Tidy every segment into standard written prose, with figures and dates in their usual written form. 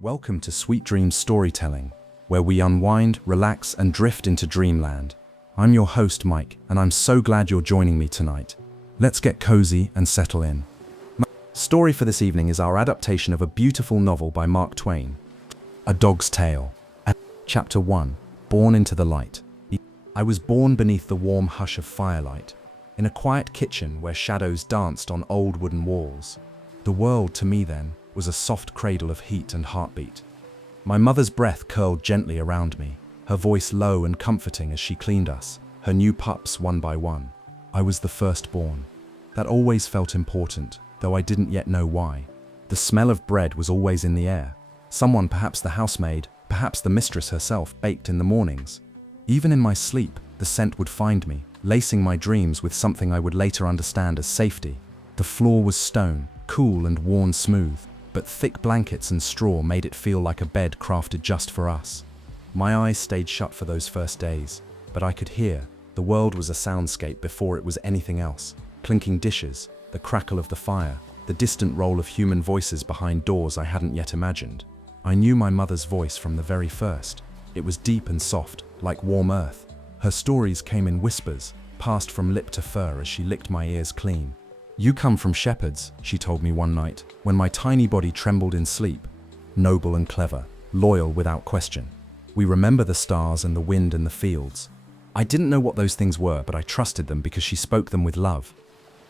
Welcome to Sweet Dreams Storytelling, where we unwind, relax, and drift into dreamland. I'm your host, Mike, and I'm so glad you're joining me tonight. Let's get cozy and settle in. My story for this evening is our adaptation of a beautiful novel by Mark Twain, A Dog's Tale. Chapter 1, Born into the Light. I was born beneath the warm hush of firelight, in a quiet kitchen where shadows danced on old wooden walls. The world, to me then, was a soft cradle of heat and heartbeat. My mother's breath curled gently around me, her voice low and comforting as she cleaned us, her new pups one by one. I was the firstborn. That always felt important, though I didn't yet know why. The smell of bread was always in the air. Someone, perhaps the housemaid, perhaps the mistress herself, baked in the mornings. Even in my sleep, the scent would find me, lacing my dreams with something I would later understand as safety. The floor was stone, cool and worn smooth, but thick blankets and straw made it feel like a bed crafted just for us. My eyes stayed shut for those first days, but I could hear. The world was a soundscape before it was anything else. Clinking dishes, the crackle of the fire, the distant roll of human voices behind doors I hadn't yet imagined. I knew my mother's voice from the very first. It was deep and soft, like warm earth. Her stories came in whispers, passed from lip to fur as she licked my ears clean. "You come from shepherds," she told me one night, when my tiny body trembled in sleep. "Noble and clever, loyal without question. We remember the stars and the wind and the fields." I didn't know what those things were, but I trusted them because she spoke them with love.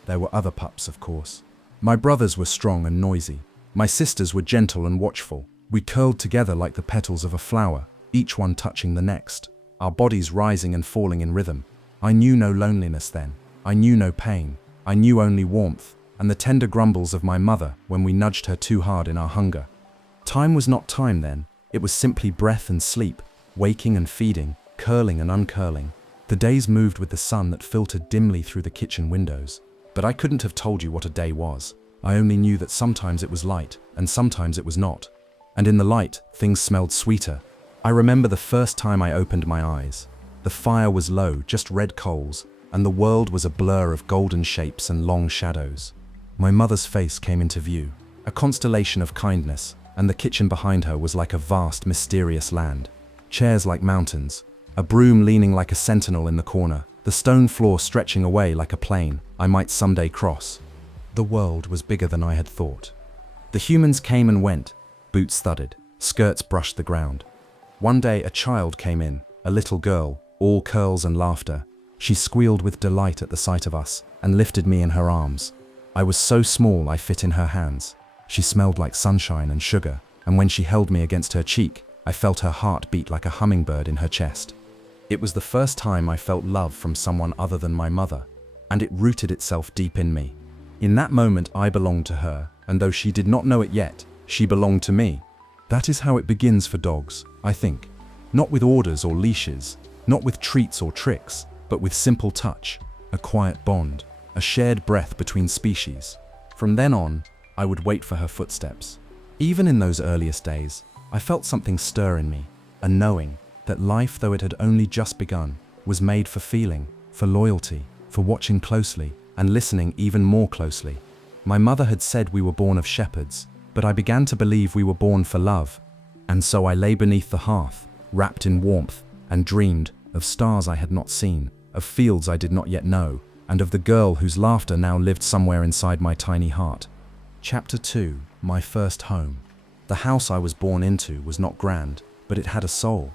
There were other pups, of course. My brothers were strong and noisy. My sisters were gentle and watchful. We curled together like the petals of a flower, each one touching the next, our bodies rising and falling in rhythm. I knew no loneliness then. I knew no pain. I knew only warmth, and the tender grumbles of my mother when we nudged her too hard in our hunger. Time was not time then, it was simply breath and sleep, waking and feeding, curling and uncurling. The days moved with the sun that filtered dimly through the kitchen windows. But I couldn't have told you what a day was. I only knew that sometimes it was light, and sometimes it was not. And in the light, things smelled sweeter. I remember the first time I opened my eyes. The fire was low, just red coals, and the world was a blur of golden shapes and long shadows. My mother's face came into view, a constellation of kindness, and the kitchen behind her was like a vast, mysterious land. Chairs like mountains, a broom leaning like a sentinel in the corner, the stone floor stretching away like a plain I might someday cross. The world was bigger than I had thought. The humans came and went, boots thudded, skirts brushed the ground. One day a child came in, a little girl, all curls and laughter. She squealed with delight at the sight of us and lifted me in her arms. I was so small I fit in her hands. She smelled like sunshine and sugar, and when she held me against her cheek, I felt her heart beat like a hummingbird in her chest. It was the first time I felt love from someone other than my mother, and it rooted itself deep in me. In that moment I belonged to her, and though she did not know it yet, she belonged to me. That is how it begins for dogs, I think. Not with orders or leashes, not with treats or tricks, but with simple touch, a quiet bond, a shared breath between species. From then on, I would wait for her footsteps. Even in those earliest days, I felt something stir in me, a knowing that life, though it had only just begun, was made for feeling, for loyalty, for watching closely and listening even more closely. My mother had said we were born of shepherds, but I began to believe we were born for love. And so I lay beneath the hearth, wrapped in warmth, and dreamed of stars I had not seen, of fields I did not yet know, and of the girl whose laughter now lived somewhere inside my tiny heart. Chapter 2, My First Home. The house I was born into was not grand, but it had a soul.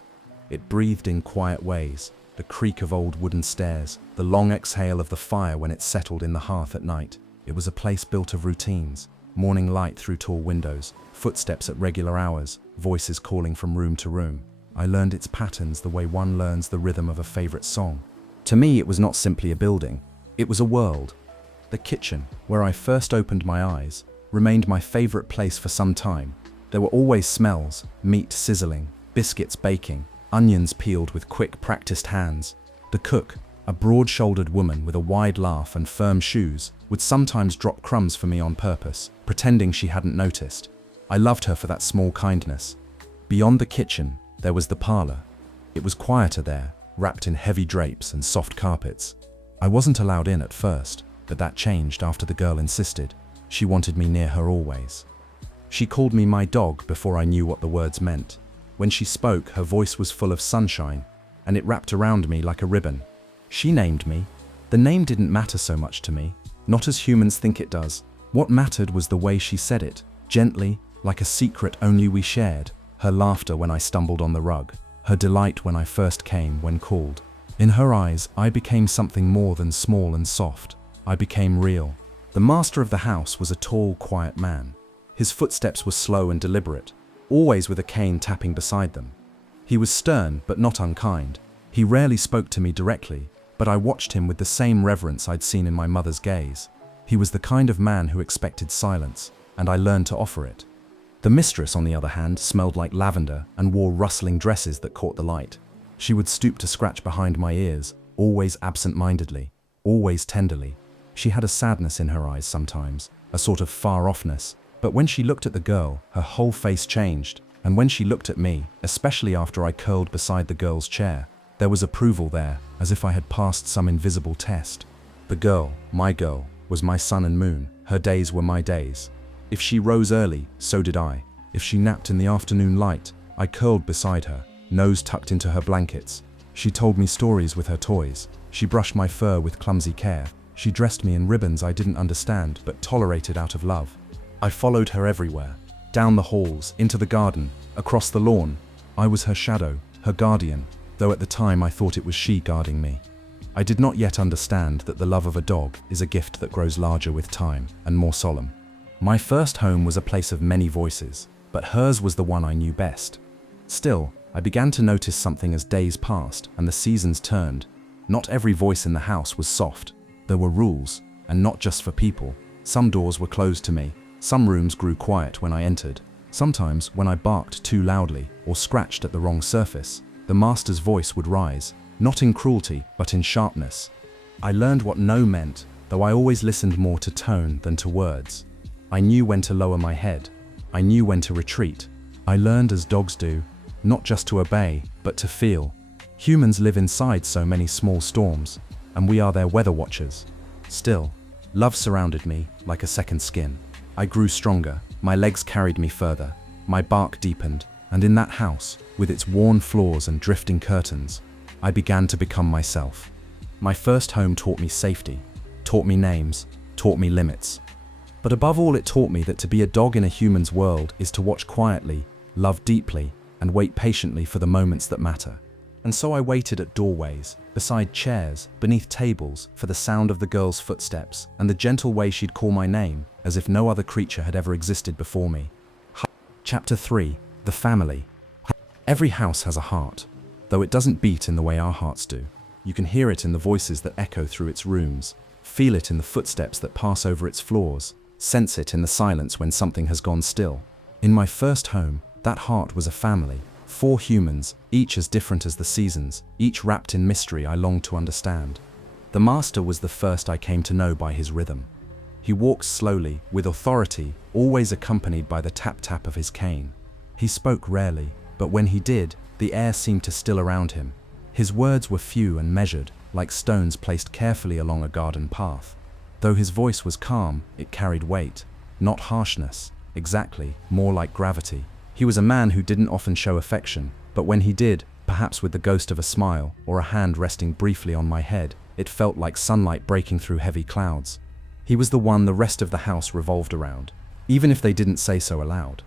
It breathed in quiet ways, the creak of old wooden stairs, the long exhale of the fire when it settled in the hearth at night. It was a place built of routines, morning light through tall windows, footsteps at regular hours, voices calling from room to room. I learned its patterns the way one learns the rhythm of a favorite song. To me, it was not simply a building, it was a world. The kitchen, where I first opened my eyes, remained my favorite place for some time. There were always smells, meat sizzling, biscuits baking, onions peeled with quick, practiced hands. The cook, a broad-shouldered woman with a wide laugh and firm shoes, would sometimes drop crumbs for me on purpose, pretending she hadn't noticed. I loved her for that small kindness. Beyond the kitchen, there was the parlor. It was quieter there, wrapped in heavy drapes and soft carpets. I wasn't allowed in at first, but that changed after the girl insisted. She wanted me near her always. She called me my dog before I knew what the words meant. When she spoke, her voice was full of sunshine, and it wrapped around me like a ribbon. She named me. The name didn't matter so much to me, not as humans think it does. What mattered was the way she said it, gently, like a secret only we shared. Her laughter when I stumbled on the rug, her delight when I first came when called. In her eyes, I became something more than small and soft. I became real. The master of the house was a tall, quiet man. His footsteps were slow and deliberate, always with a cane tapping beside them. He was stern but not unkind. He rarely spoke to me directly, but I watched him with the same reverence I'd seen in my mother's gaze. He was the kind of man who expected silence, and I learned to offer it. The mistress, on the other hand, smelled like lavender and wore rustling dresses that caught the light. She would stoop to scratch behind my ears, always absent-mindedly, always tenderly. She had a sadness in her eyes sometimes, a sort of far-offness, but when she looked at the girl, her whole face changed, and when she looked at me, especially after I curled beside the girl's chair, there was approval there, as if I had passed some invisible test. The girl, my girl, was my sun and moon. Her days were my days. If she rose early, so did I. If she napped in the afternoon light, I curled beside her, nose tucked into her blankets. She told me stories with her toys. She brushed my fur with clumsy care. She dressed me in ribbons I didn't understand but tolerated out of love. I followed her everywhere, down the halls, into the garden, across the lawn. I was her shadow, her guardian, though at the time I thought it was she guarding me. I did not yet understand that the love of a dog is a gift that grows larger with time and more solemn. My first home was a place of many voices, but hers was the one I knew best. Still, I began to notice something as days passed and the seasons turned. Not every voice in the house was soft. There were rules, and not just for people. Some doors were closed to me. Some rooms grew quiet when I entered. Sometimes, when I barked too loudly or scratched at the wrong surface, the master's voice would rise, not in cruelty, but in sharpness. I learned what no meant, though I always listened more to tone than to words. I knew when to lower my head. I knew when to retreat. I learned as dogs do, not just to obey, but to feel. Humans live inside so many small storms, and we are their weather watchers. Still, love surrounded me like a second skin. I grew stronger, my legs carried me further, my bark deepened, and in that house, with its worn floors and drifting curtains, I began to become myself. My first home taught me safety, taught me names, taught me limits. But above all, it taught me that to be a dog in a human's world is to watch quietly, love deeply, and wait patiently for the moments that matter. And so I waited at doorways, beside chairs, beneath tables, for the sound of the girl's footsteps and the gentle way she'd call my name, as if no other creature had ever existed before me. Chapter 3. The Family. Every house has a heart, though it doesn't beat in the way our hearts do. You can hear it in the voices that echo through its rooms, feel it in the footsteps that pass over its floors, sense it in the silence when something has gone still. In my first home, that heart was a family. 4 humans, each as different as the seasons, each wrapped in mystery I longed to understand. The master was the first I came to know by his rhythm. He walked slowly, with authority, always accompanied by the tap-tap of his cane. He spoke rarely, but when he did, the air seemed to still around him. His words were few and measured, like stones placed carefully along a garden path. Though his voice was calm, it carried weight, not harshness, exactly, more like gravity. He was a man who didn't often show affection, but when he did, perhaps with the ghost of a smile or a hand resting briefly on my head, it felt like sunlight breaking through heavy clouds. He was the one the rest of the house revolved around, even if they didn't say so aloud.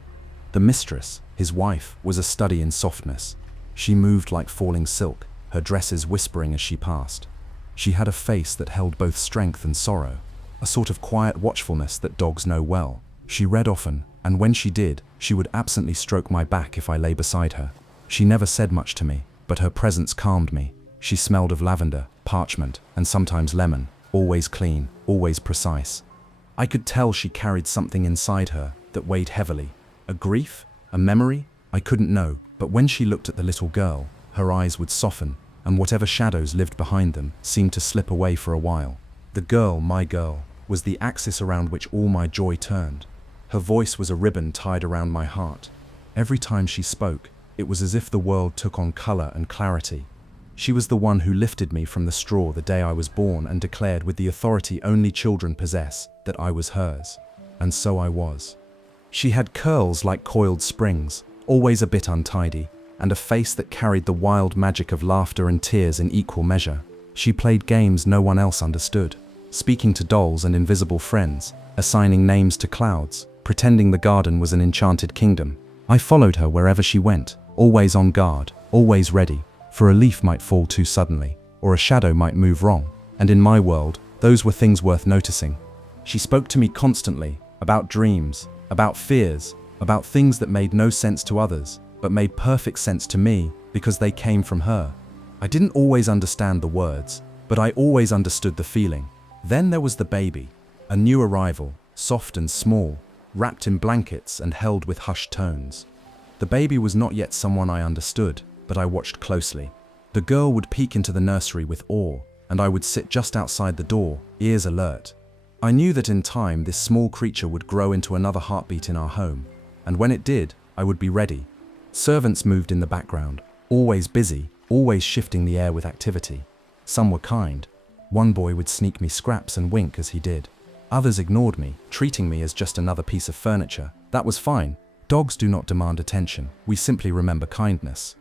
The mistress, his wife, was a study in softness. She moved like falling silk, her dresses whispering as she passed. She had a face that held both strength and sorrow, a sort of quiet watchfulness that dogs know well. She read often, and when she did, she would absently stroke my back if I lay beside her. She never said much to me, but her presence calmed me. She smelled of lavender, parchment, and sometimes lemon, always clean, always precise. I could tell she carried something inside her that weighed heavily. A grief? A memory? I couldn't know, but when she looked at the little girl, her eyes would soften, and whatever shadows lived behind them seemed to slip away for a while. The girl, my girl, was the axis around which all my joy turned. Her voice was a ribbon tied around my heart. Every time she spoke, it was as if the world took on color and clarity. She was the one who lifted me from the straw the day I was born and declared with the authority only children possess that I was hers. And so I was. She had curls like coiled springs, always a bit untidy, and a face that carried the wild magic of laughter and tears in equal measure. She played games no one else understood, speaking to dolls and invisible friends, assigning names to clouds, pretending the garden was an enchanted kingdom. I followed her wherever she went, always on guard, always ready, for a leaf might fall too suddenly, or a shadow might move wrong, and in my world, those were things worth noticing. She spoke to me constantly, about dreams, about fears, about things that made no sense to others, but made perfect sense to me because they came from her. I didn't always understand the words, but I always understood the feeling. Then there was the baby, a new arrival, soft and small, wrapped in blankets and held with hushed tones. The baby was not yet someone I understood, but I watched closely. The girl would peek into the nursery with awe, and I would sit just outside the door, ears alert. I knew that in time this small creature would grow into another heartbeat in our home, and when it did, I would be ready. Servants moved in the background, always busy, always shifting the air with activity. Some were kind. One boy would sneak me scraps and wink as he did. Others ignored me, treating me as just another piece of furniture. That was fine. Dogs do not demand attention. We simply remember kindness.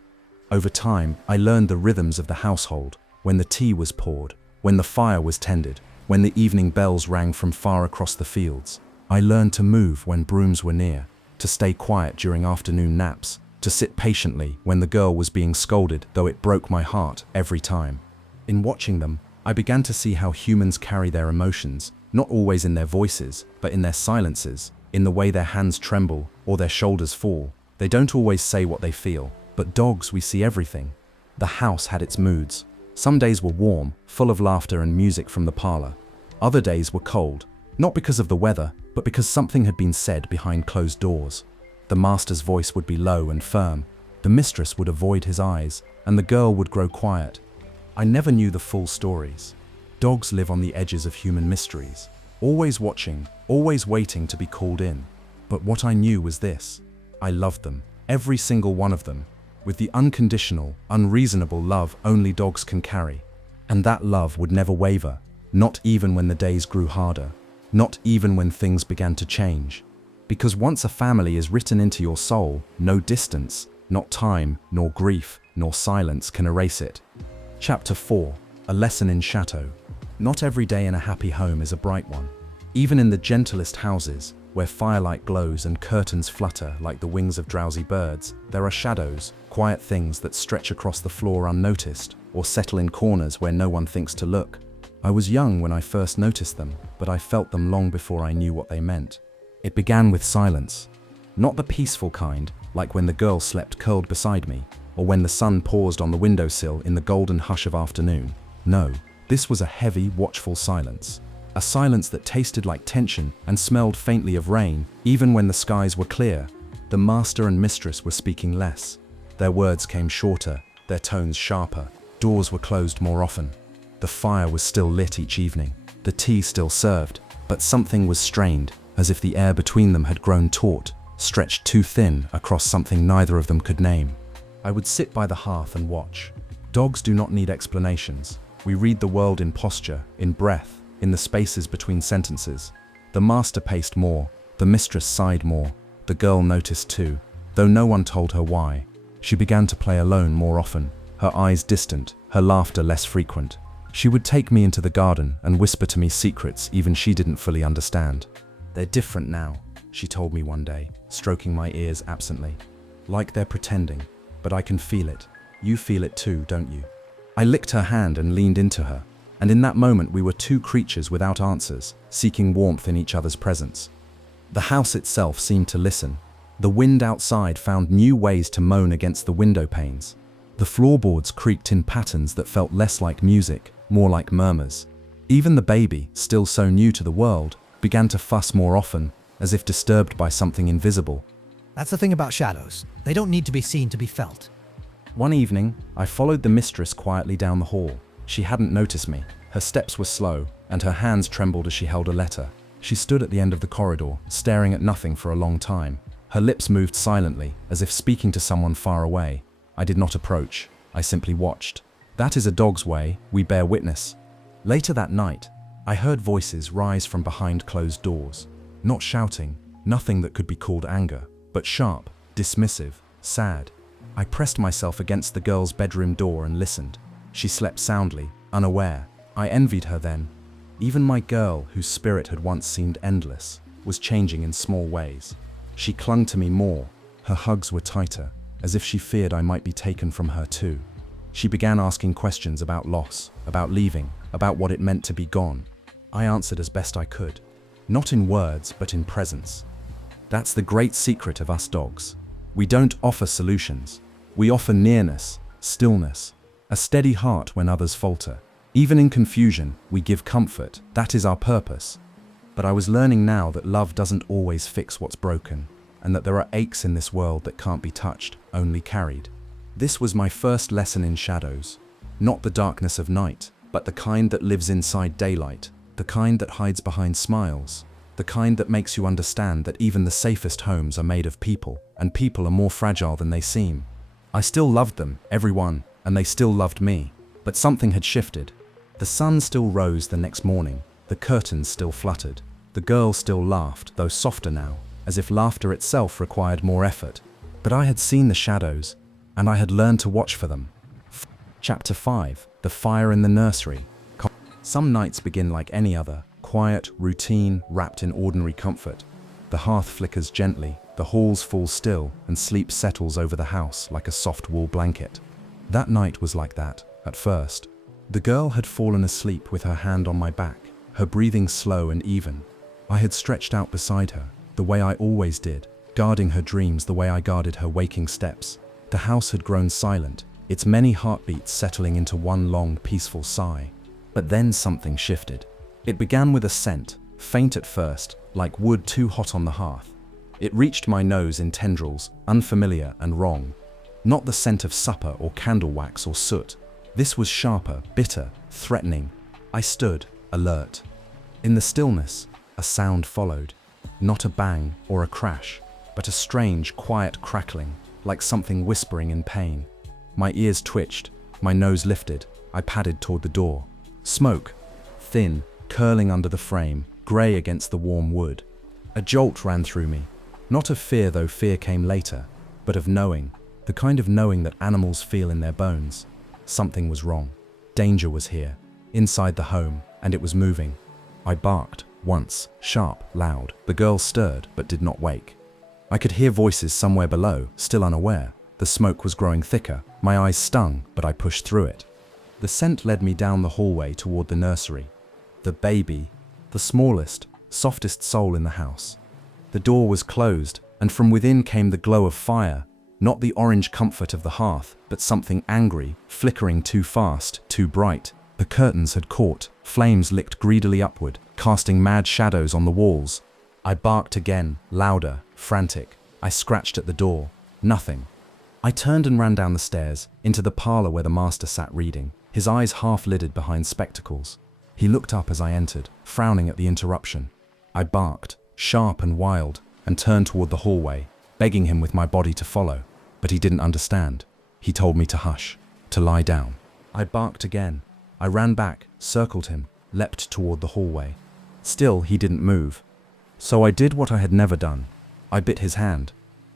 Over time, I learned the rhythms of the household, when the tea was poured, when the fire was tended, when the evening bells rang from far across the fields. I learned to move when brooms were near, to stay quiet during afternoon naps, to sit patiently when the girl was being scolded, though it broke my heart every time. In watching them, I began to see how humans carry their emotions, not always in their voices, but in their silences, in the way their hands tremble or their shoulders fall. They don't always say what they feel, but dogs, we see everything. The house had its moods. Some days were warm, full of laughter and music from the parlor. Other days were cold, not because of the weather, but because something had been said behind closed doors. The master's voice would be low and firm, the mistress would avoid his eyes, and the girl would grow quiet. I never knew the full stories. Dogs live on the edges of human mysteries, always watching, always waiting to be called in. But what I knew was this: I loved them, every single one of them, with the unconditional, unreasonable love only dogs can carry. And that love would never waver, not even when the days grew harder, not even when things began to change. Because once a family is written into your soul, no distance, not time, nor grief, nor silence can erase it. Chapter 4. A lesson in shadow. Not every day in a happy home is a bright one. Even in the gentlest houses, where firelight glows and curtains flutter like the wings of drowsy birds, there are shadows, quiet things that stretch across the floor unnoticed, or settle in corners where no one thinks to look. I was young when I first noticed them, but I felt them long before I knew what they meant. It began with silence. Not the peaceful kind, like when the girl slept curled beside me, or when the sun paused on the windowsill in the golden hush of afternoon. No, this was a heavy, watchful silence. A silence that tasted like tension and smelled faintly of rain, even when the skies were clear. The master and mistress were speaking less. Their words came shorter, their tones sharper. Doors were closed more often. The fire was still lit each evening. The tea still served, but something was strained, as if the air between them had grown taut, stretched too thin across something neither of them could name. I would sit by the hearth and watch. Dogs do not need explanations. We read the world in posture, in breath, in the spaces between sentences. The master paced more, the mistress sighed more. The girl noticed too, though no one told her why. She began to play alone more often, her eyes distant, her laughter less frequent. She would take me into the garden and whisper to me secrets even she didn't fully understand. "They're different now," she told me one day, stroking my ears absently. "Like they're pretending, but I can feel it. You feel it too, don't you?" I licked her hand and leaned into her, and in that moment we were two creatures without answers, seeking warmth in each other's presence. The house itself seemed to listen. The wind outside found new ways to moan against the window panes. The floorboards creaked in patterns that felt less like music, more like murmurs. Even the baby, still so new to the world, began to fuss more often, as if disturbed by something invisible. That's the thing about shadows. They don't need to be seen to be felt. One evening, I followed the mistress quietly down the hall. She hadn't noticed me. Her steps were slow, and her hands trembled as she held a letter. She stood at the end of the corridor, staring at nothing for a long time. Her lips moved silently, as if speaking to someone far away. I did not approach. I simply watched. That is a dog's way, we bear witness. Later that night, I heard voices rise from behind closed doors. Not shouting, Nothing that could be called anger, but sharp, dismissive, sad. I pressed myself against the girl's bedroom door and listened. She slept soundly, unaware. I envied her then. Even my girl, whose spirit had once seemed endless, was changing in small ways. She clung to me more. Her hugs were tighter, as if she feared I might be taken from her too. She began asking questions about loss, about leaving, about what it meant to be gone. I answered as best I could. Not in words, but in presence. That's the great secret of us dogs. We don't offer solutions. We offer nearness, stillness, a steady heart when others falter. Even in confusion, we give comfort. That is our purpose. But I was learning now that love doesn't always fix what's broken, and that there are aches in this world that can't be touched, only carried. This was my first lesson in shadows. Not the darkness of night, but the kind that lives inside daylight, the kind that hides behind smiles, the kind that makes you understand that even the safest homes are made of people, and people are more fragile than they seem. I still loved them, everyone, and they still loved me. But something had shifted. The sun still rose the next morning, the curtains still fluttered. The girl still laughed, though softer now, as if laughter itself required more effort. But I had seen the shadows, and I had learned to watch for them. Chapter 5. The Fire in the Nursery. Some nights begin like any other, quiet, routine, wrapped in ordinary comfort. The hearth flickers gently, the halls fall still, and sleep settles over the house like a soft wool blanket. That night was like that, at first. The girl had fallen asleep with her hand on my back, her breathing slow and even. I had stretched out beside her, the way I always did, guarding her dreams the way I guarded her waking steps. The house had grown silent, its many heartbeats settling into one long, peaceful sigh. But then something shifted. It began with a scent, faint at first, like wood too hot on the hearth. It reached my nose in tendrils, unfamiliar and wrong. Not the scent of supper or candle wax or soot. This was sharper, bitter, threatening. I stood, alert. In the stillness, a sound followed. Not a bang or a crash, but a strange, quiet crackling, like something whispering in pain. My ears twitched, my nose lifted. I padded toward the door. Smoke, thin, curling under the frame, grey against the warm wood. A jolt ran through me. Not of fear, though fear came later, but of knowing, the kind of knowing that animals feel in their bones. Something was wrong. Danger was here, inside the home, and it was moving. I barked, once, sharp, loud. The girl stirred, but did not wake. I could hear voices somewhere below, still unaware. The smoke was growing thicker. My eyes stung, but I pushed through it. The scent led me down the hallway toward the nursery. The baby, the smallest, softest soul in the house. The door was closed, and from within came the glow of fire, not the orange comfort of the hearth, but something angry, flickering too fast, too bright. The curtains had caught, flames licked greedily upward, casting mad shadows on the walls. I barked again, louder, frantic. I scratched at the door. Nothing. I turned and ran down the stairs, into the parlor where the master sat reading, his eyes half-lidded behind spectacles. He looked up as I entered, frowning at the interruption. I barked, sharp and wild, and turned toward the hallway, begging him with my body to follow. But he didn't understand. He told me to hush, to lie down. I barked again. I ran back, circled him, leapt toward the hallway. Still, he didn't move. So I did what I had never done. I bit his hand.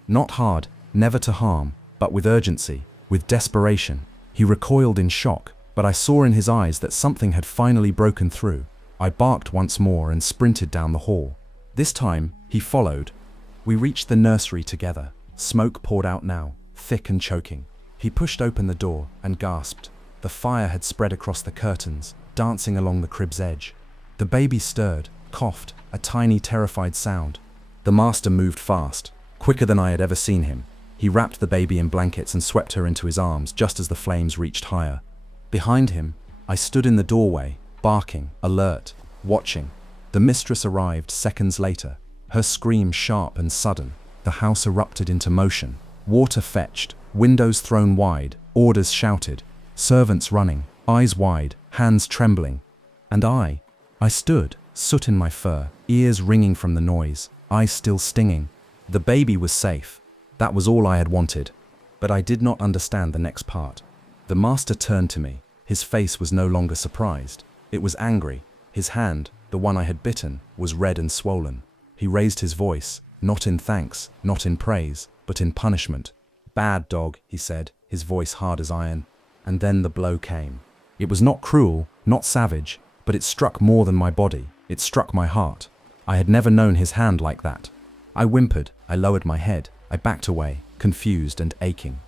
Not hard, never to harm, but with urgency, with desperation. He recoiled in shock, but I saw in his eyes that something had finally broken through. I barked once more and sprinted down the hall. This time, he followed. We reached the nursery together. Smoke poured out now, thick and choking. He pushed open the door and gasped. The fire had spread across the curtains, dancing along the crib's edge. The baby stirred, coughed, a tiny, terrified sound. The master moved fast, quicker than I had ever seen him. He wrapped the baby in blankets and swept her into his arms just as the flames reached higher. Behind him, I stood in the doorway, barking, alert, watching. The mistress arrived seconds later, her scream sharp and sudden. The house erupted into motion. Water fetched, windows thrown wide, orders shouted, servants running, eyes wide, hands trembling. And I stood, soot in my fur, ears ringing from the noise, eyes still stinging. The baby was safe. That was all I had wanted. But I did not understand the next part. The master turned to me. His face was no longer surprised. It was angry. His hand, the one I had bitten, was red and swollen. He raised his voice. Not in thanks, not in praise, but in punishment. "Bad dog," he said, his voice hard as iron. And then the blow came. It was not cruel, not savage, but it struck more than my body. It struck my heart. I had never known his hand like that. I whimpered, I lowered my head, I backed away, confused and aching.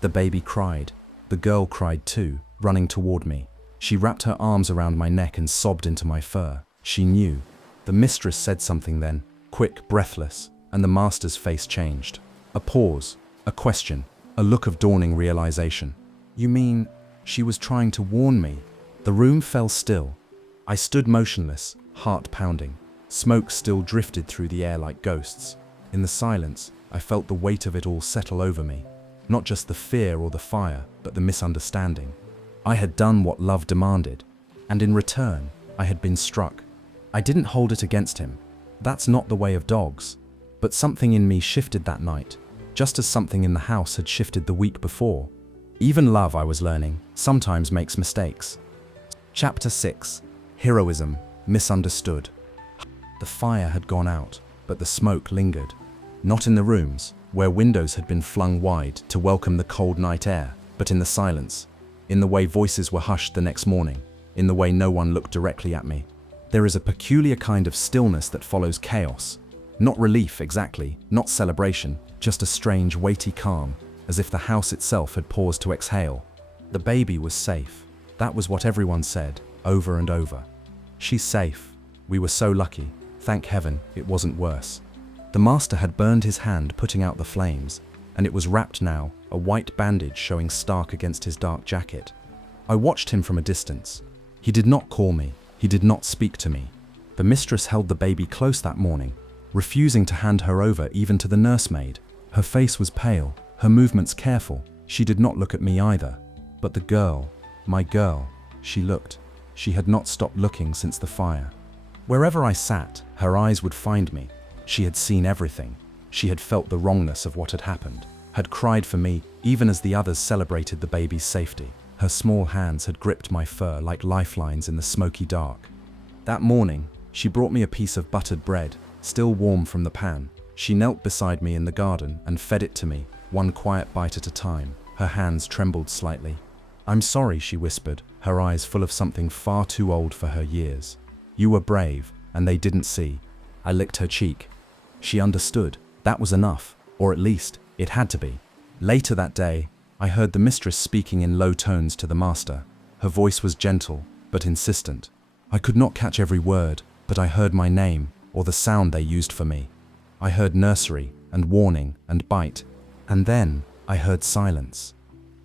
The baby cried. The girl cried too, running toward me. She wrapped her arms around my neck and sobbed into my fur. She knew. The mistress said something then, quick, breathless, and the master's face changed. A pause, a question, a look of dawning realization. "You mean she was trying to warn me?" The room fell still. I stood motionless, heart pounding. Smoke still drifted through the air like ghosts. In the silence, I felt the weight of it all settle over me. Not just the fear or the fire, but the misunderstanding. I had done what love demanded, and in return, I had been struck. I didn't hold it against him. That's not the way of dogs. But something in me shifted that night, just as something in the house had shifted the week before. Even love, I was learning, sometimes makes mistakes. Chapter 6. Heroism, Misunderstood. The fire had gone out, but the smoke lingered. Not in the rooms, where windows had been flung wide to welcome the cold night air, but in the silence, in the way voices were hushed the next morning, in the way no one looked directly at me. There is a peculiar kind of stillness that follows chaos. Not relief exactly, not celebration, just a strange weighty calm, as if the house itself had paused to exhale. The baby was safe. That was what everyone said, over and over. "She's safe. We were so lucky. Thank heaven, it wasn't worse." The master had burned his hand putting out the flames, and it was wrapped now, a white bandage showing stark against his dark jacket. I watched him from a distance. He did not call me. He did not speak to me. The mistress held the baby close that morning, refusing to hand her over even to the nursemaid. Her face was pale, her movements careful. She did not look at me either. But the girl, my girl, she looked. She had not stopped looking since the fire. Wherever I sat, her eyes would find me. She had seen everything. She had felt the wrongness of what had happened, had cried for me even as the others celebrated the baby's safety. Her small hands had gripped my fur like lifelines in the smoky dark. That morning, she brought me a piece of buttered bread, still warm from the pan. She knelt beside me in the garden and fed it to me, one quiet bite at a time. Her hands trembled slightly. "I'm sorry," she whispered, her eyes full of something far too old for her years. "You were brave, and they didn't see." I licked her cheek. She understood. That was enough, or at least, it had to be. Later that day, I heard the mistress speaking in low tones to the master. Her voice was gentle, but insistent. I could not catch every word, but I heard my name, or the sound they used for me. I heard nursery, and warning, and bite. And then, I heard silence,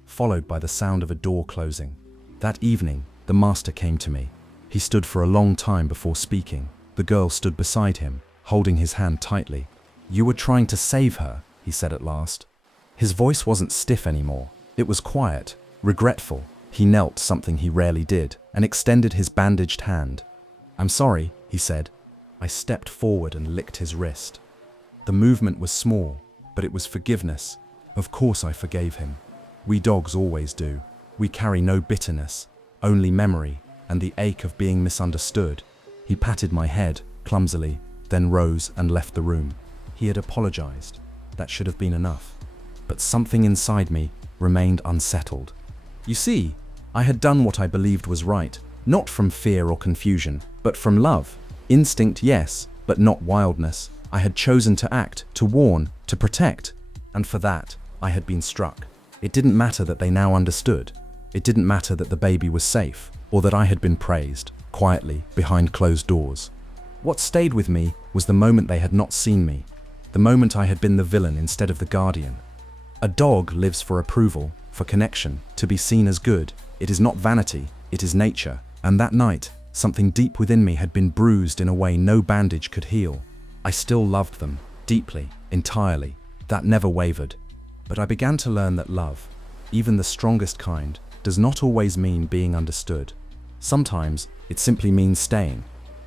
followed by the sound of a door closing. That evening, the master came to me. He stood for a long time before speaking. The girl stood beside him, holding his hand tightly. "You were trying to save her," he said at last. His voice wasn't stiff anymore. It was quiet, regretful. He knelt, something he rarely did, and extended his bandaged hand. "I'm sorry," he said. I stepped forward and licked his wrist. The movement was small, but it was forgiveness. Of course I forgave him. We dogs always do. We carry no bitterness, only memory, and the ache of being misunderstood. He patted my head, clumsily, then rose and left the room. He had apologized. That should have been enough. But something inside me remained unsettled. You see, I had done what I believed was right, not from fear or confusion, but from love. Instinct, yes, but not wildness. I had chosen to act, to warn, to protect, and for that, I had been struck. It didn't matter that they now understood. It didn't matter that the baby was safe, or that I had been praised, quietly, behind closed doors. What stayed with me was the moment they had not seen me, the moment I had been the villain instead of the guardian. A dog lives for approval, for connection, to be seen as good. It is not vanity, it is nature. And that night, something deep within me had been bruised in a way no bandage could heal. I still loved them, deeply, entirely. That never wavered. But I began to learn that love, even the strongest kind, does not always mean being understood. Sometimes, it simply means staying.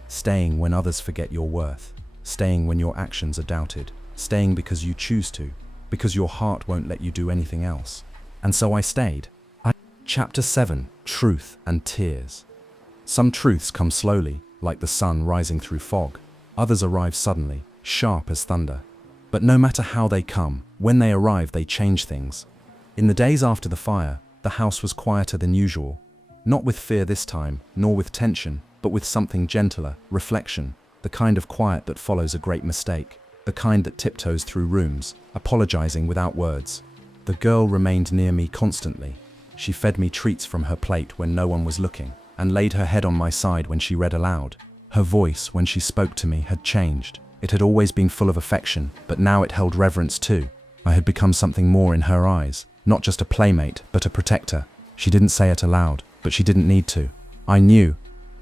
Staying when others forget your worth. Staying when your actions are doubted. Staying because you choose to. Because your heart won't let you do anything else. And so I stayed. Chapter 7. Truth and Tears. Some truths come slowly, like the sun rising through fog. Others arrive suddenly, sharp as thunder. But no matter how they come, when they arrive, they change things. In the days after the fire, the house was quieter than usual. Not with fear this time, nor with tension, but with something gentler, reflection, the kind of quiet that follows a great mistake, the kind that tiptoes through rooms, apologizing without words. The girl remained near me constantly. She fed me treats from her plate when no one was looking, and laid her head on my side when she read aloud. Her voice, when she spoke to me, had changed. It had always been full of affection, but now it held reverence too. I had become something more in her eyes, not just a playmate, but a protector. She didn't say it aloud, but she didn't need to. I knew.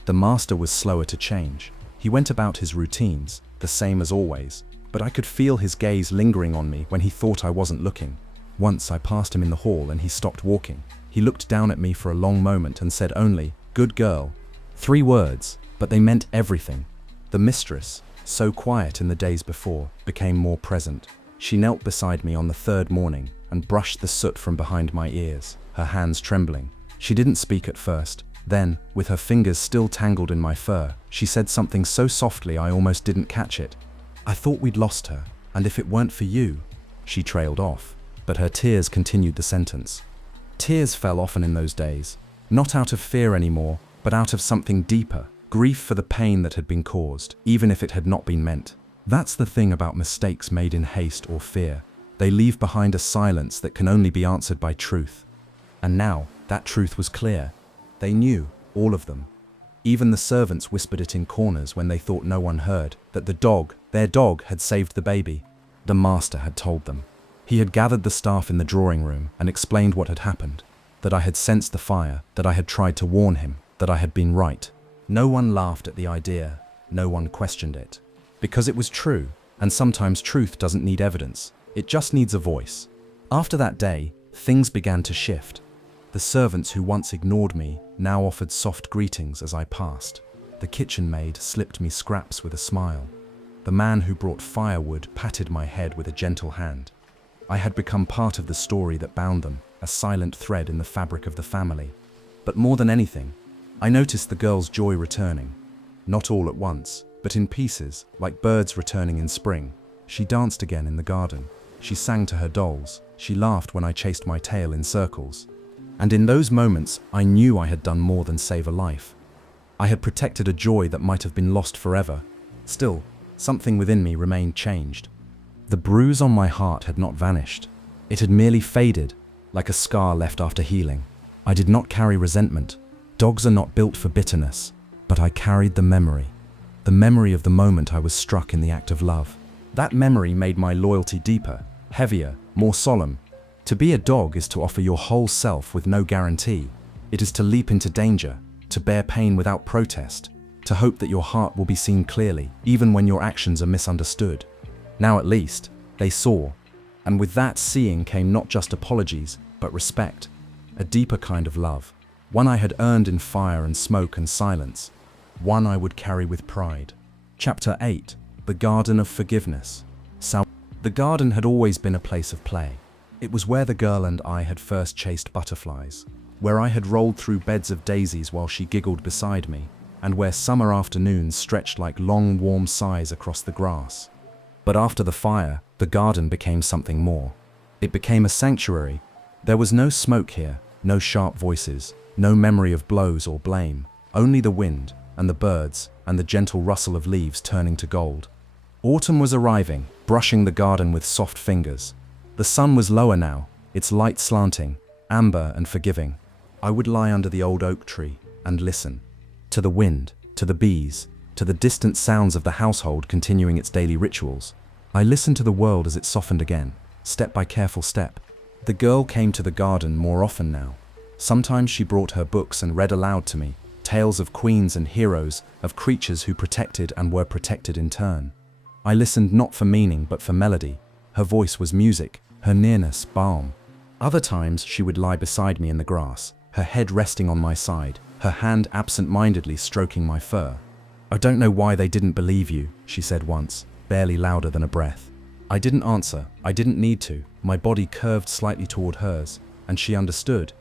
The master was slower to change. He went about his routines, the same as always, but I could feel his gaze lingering on me when he thought I wasn't looking. Once I passed him in the hall and he stopped walking. He looked down at me for a long moment and said only, "Good girl." 3 words, but they meant everything. The mistress, so quiet in the days before, became more present. She knelt beside me on the 3rd morning and brushed the soot from behind my ears, her hands trembling. She didn't speak at first. Then, with her fingers still tangled in my fur, she said something so softly I almost didn't catch it. "I thought we'd lost her, and if it weren't for you..." She trailed off, but her tears continued the sentence. Tears fell often in those days, not out of fear anymore, but out of something deeper, grief for the pain that had been caused, even if it had not been meant. That's the thing about mistakes made in haste or fear. They leave behind a silence that can only be answered by truth. And now, that truth was clear. They knew, all of them. Even the servants whispered it in corners when they thought no one heard, that the dog, their dog, had saved the baby. The master had told them. He had gathered the staff in the drawing room and explained what had happened, that I had sensed the fire, that I had tried to warn him, that I had been right. No one laughed at the idea, no one questioned it. Because it was true, and sometimes truth doesn't need evidence, it just needs a voice. After that day, things began to shift. The servants who once ignored me now offered soft greetings as I passed. The kitchen maid slipped me scraps with a smile. The man who brought firewood patted my head with a gentle hand. I had become part of the story that bound them, a silent thread in the fabric of the family. But more than anything, I noticed the girl's joy returning. Not all at once, but in pieces, like birds returning in spring. She danced again in the garden. She sang to her dolls. She laughed when I chased my tail in circles. And in those moments, I knew I had done more than save a life. I had protected a joy that might have been lost forever. Still, something within me remained changed. The bruise on my heart had not vanished. It had merely faded, like a scar left after healing. I did not carry resentment. Dogs are not built for bitterness, but I carried the memory of the moment I was struck in the act of love. That memory made my loyalty deeper, heavier, more solemn. To be a dog is to offer your whole self with no guarantee. It is to leap into danger, to bear pain without protest, to hope that your heart will be seen clearly, even when your actions are misunderstood. Now at least, they saw, and with that seeing came not just apologies, but respect, a deeper kind of love, one I had earned in fire and smoke and silence, one I would carry with pride. Chapter 8. The Garden of Forgiveness. The garden had always been a place of play. It was where the girl and I had first chased butterflies, where I had rolled through beds of daisies while she giggled beside me, and where summer afternoons stretched like long, warm sighs across the grass. But after the fire, the garden became something more. It became a sanctuary. There was no smoke here, no sharp voices, no memory of blows or blame, only the wind, and the birds, and the gentle rustle of leaves turning to gold. Autumn was arriving, brushing the garden with soft fingers. The sun was lower now, its light slanting, amber and forgiving. I would lie under the old oak tree and listen. To the wind, to the bees, to the distant sounds of the household continuing its daily rituals. I listened to the world as it softened again, step by careful step. The girl came to the garden more often now. Sometimes she brought her books and read aloud to me, tales of queens and heroes, of creatures who protected and were protected in turn. I listened not for meaning but for melody. Her voice was music, her nearness balm. Other times she would lie beside me in the grass, her head resting on my side, her hand absent-mindedly stroking my fur. "I don't know why they didn't believe you," she said once, barely louder than a breath. I didn't answer, I didn't need to. My body curved slightly toward hers, and she understood.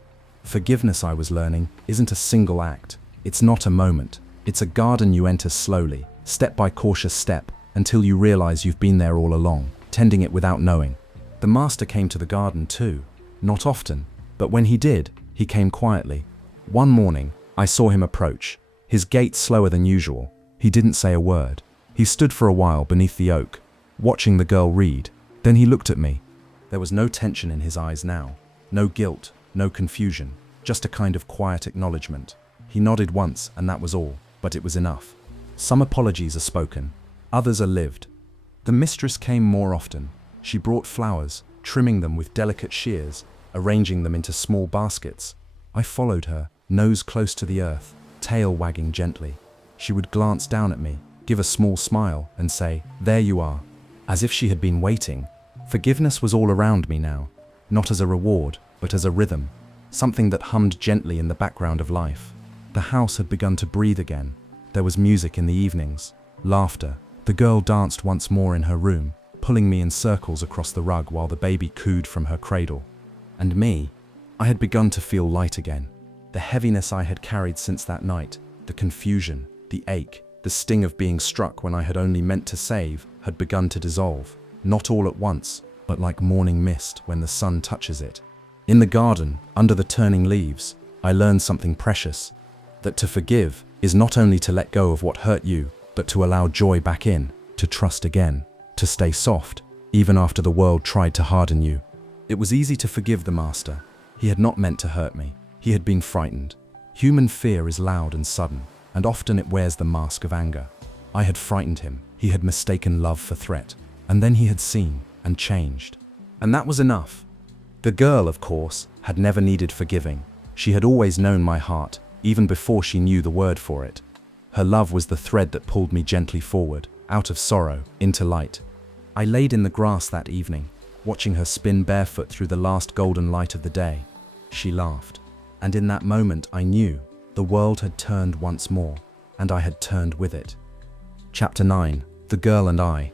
Forgiveness, I was learning, isn't a single act. It's not a moment. It's a garden you enter slowly, step by cautious step, until you realize you've been there all along, tending it without knowing. The master came to the garden too, not often, but when he did, he came quietly. One morning, I saw him approach, his gait slower than usual. He didn't say a word. He stood for a while beneath the oak, watching the girl read. Then he looked at me. There was no tension in his eyes now, no guilt, no confusion, just a kind of quiet acknowledgement. He nodded once, and that was all, but it was enough. Some apologies are spoken, others are lived. The mistress came more often. She brought flowers, trimming them with delicate shears, arranging them into small baskets. I followed her, nose close to the earth, tail wagging gently. She would glance down at me, give a small smile, and say, "There you are," as if she had been waiting. Forgiveness was all around me now, not as a reward, but as a rhythm, something that hummed gently in the background of life. The house had begun to breathe again. There was music in the evenings, laughter. The girl danced once more in her room, pulling me in circles across the rug while the baby cooed from her cradle. And me, I had begun to feel light again. The heaviness I had carried since that night, the confusion, the ache, the sting of being struck when I had only meant to save, had begun to dissolve, not all at once, but like morning mist when the sun touches it. In the garden, under the turning leaves, I learned something precious, that to forgive is not only to let go of what hurt you, but to allow joy back in, to trust again, to stay soft, even after the world tried to harden you. It was easy to forgive the master. He had not meant to hurt me. He had been frightened. Human fear is loud and sudden, and often it wears the mask of anger. I had frightened him. He had mistaken love for threat. And then he had seen and changed. And that was enough. The girl, of course, had never needed forgiving. She had always known my heart, even before she knew the word for it. Her love was the thread that pulled me gently forward, out of sorrow, into light. I laid in the grass that evening, watching her spin barefoot through the last golden light of the day. She laughed, and in that moment I knew the world had turned once more, and I had turned with it. Chapter 9. The Girl and I.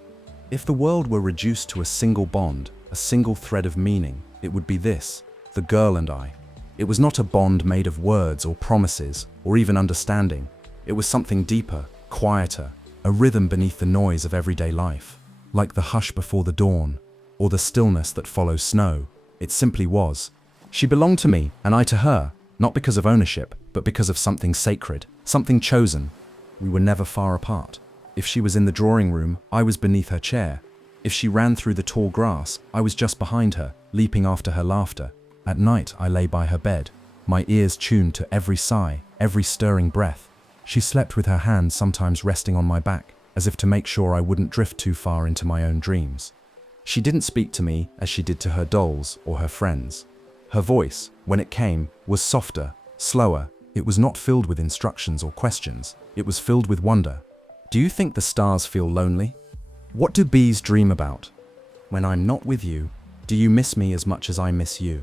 If the world were reduced to a single bond, a single thread of meaning, it would be this: the girl and I. It was not a bond made of words or promises, or even understanding. It was something deeper, quieter, a rhythm beneath the noise of everyday life. Like the hush before the dawn, or the stillness that follows snow. It simply was. She belonged to me, and I to her, not because of ownership, but because of something sacred, something chosen. We were never far apart. If she was in the drawing room, I was beneath her chair. If she ran through the tall grass, I was just behind her, leaping after her laughter. At night, I lay by her bed, my ears tuned to every sigh, every stirring breath. She slept with her hands sometimes resting on my back, as if to make sure I wouldn't drift too far into my own dreams. She didn't speak to me as she did to her dolls or her friends. Her voice, when it came, was softer, slower. It was not filled with instructions or questions. It was filled with wonder. Do you think the stars feel lonely? What do bees dream about? When I'm not with you, do you miss me as much as I miss you?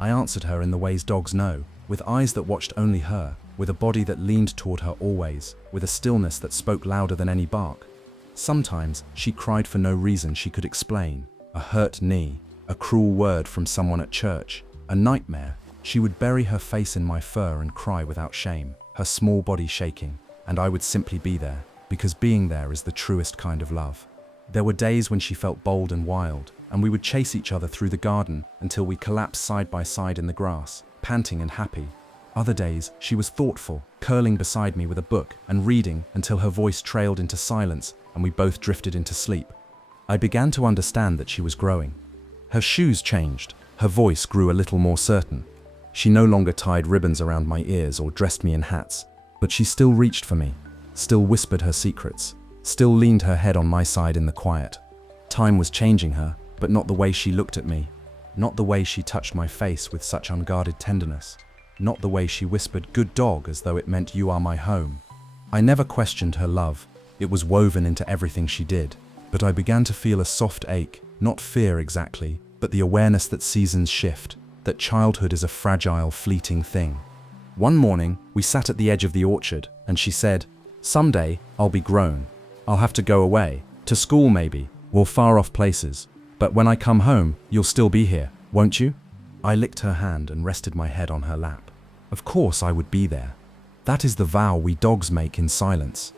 I answered her in the ways dogs know, with eyes that watched only her, with a body that leaned toward her always, with a stillness that spoke louder than any bark. Sometimes she cried for no reason she could explain. A hurt knee, a cruel word from someone at church, a nightmare. She would bury her face in my fur and cry without shame, her small body shaking, and I would simply be there, because being there is the truest kind of love. There were days when she felt bold and wild, and we would chase each other through the garden until we collapsed side by side in the grass, panting and happy. Other days, she was thoughtful, curling beside me with a book and reading until her voice trailed into silence and we both drifted into sleep. I began to understand that she was growing. Her shoes changed. Her voice grew a little more certain. She no longer tied ribbons around my ears or dressed me in hats, but she still reached for me, still whispered her secrets, still leaned her head on my side in the quiet. Time was changing her, but not the way she looked at me, not the way she touched my face with such unguarded tenderness, not the way she whispered "good dog" as though it meant "you are my home." I never questioned her love. It was woven into everything she did, but I began to feel a soft ache, not fear exactly, but the awareness that seasons shift, that childhood is a fragile, fleeting thing. One morning, we sat at the edge of the orchard, and she said, "Someday, I'll be grown. I'll have to go away, to school maybe, or far-off places. But when I come home, you'll still be here, won't you?" I licked her hand and rested my head on her lap. Of course I would be there. That is the vow we dogs make in silence.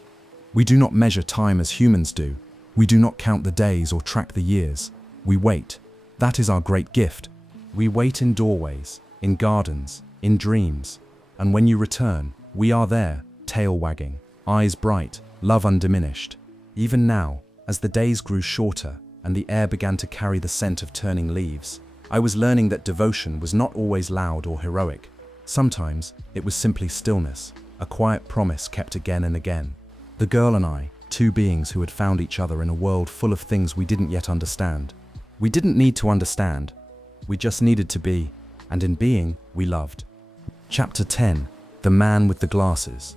We do not measure time as humans do. We do not count the days or track the years. We wait. That is our great gift. We wait in doorways, in gardens, in dreams. And when you return, we are there, tail wagging, eyes bright, love undiminished. Even now, as the days grew shorter and the air began to carry the scent of turning leaves, I was learning that devotion was not always loud or heroic. Sometimes it was simply stillness, a quiet promise kept again and again. The girl and I, two beings who had found each other in a world full of things we didn't yet understand. We didn't need to understand. We just needed to be, and in being, we loved. Chapter 10. The Man with the Glasses.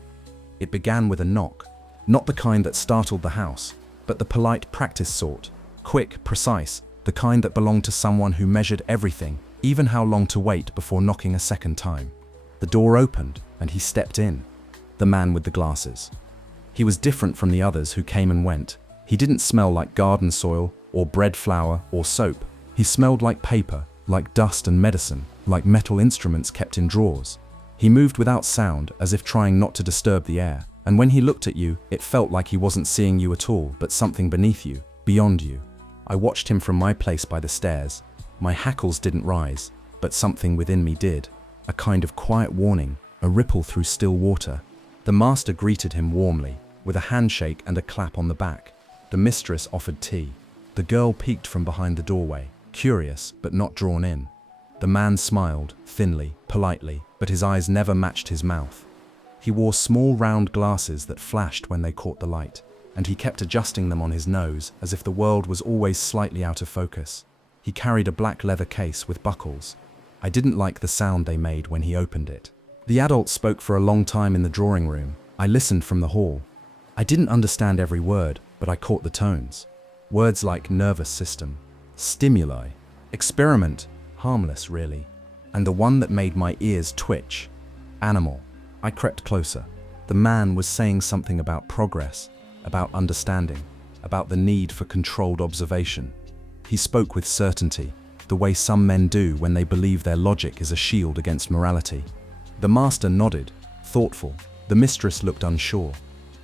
It began with a knock, not the kind that startled the house, but the polite practice sort, quick, precise, the kind that belonged to someone who measured everything, even how long to wait before knocking a second time. The door opened, and he stepped in. The man with the glasses. He was different from the others who came and went. He didn't smell like garden soil, or bread flour, or soap. He smelled like paper, like dust and medicine, like metal instruments kept in drawers. He moved without sound, as if trying not to disturb the air, and when he looked at you, it felt like he wasn't seeing you at all, but something beneath you, beyond you. I watched him from my place by the stairs. My hackles didn't rise, but something within me did. A kind of quiet warning, a ripple through still water. The master greeted him warmly, with a handshake and a clap on the back. The mistress offered tea. The girl peeked from behind the doorway, curious but not drawn in. The man smiled, thinly, politely, but his eyes never matched his mouth. He wore small round glasses that flashed when they caught the light, and he kept adjusting them on his nose as if the world was always slightly out of focus. He carried a black leather case with buckles. I didn't like the sound they made when he opened it. The adult spoke for a long time in the drawing room. I listened from the hall. I didn't understand every word, but I caught the tones. Words like nervous system, stimuli, experiment, harmless really, and the one that made my ears twitch, animal. I crept closer. The man was saying something about progress, about understanding, about the need for controlled observation. He spoke with certainty, the way some men do when they believe their logic is a shield against morality. The master nodded, thoughtful. The mistress looked unsure.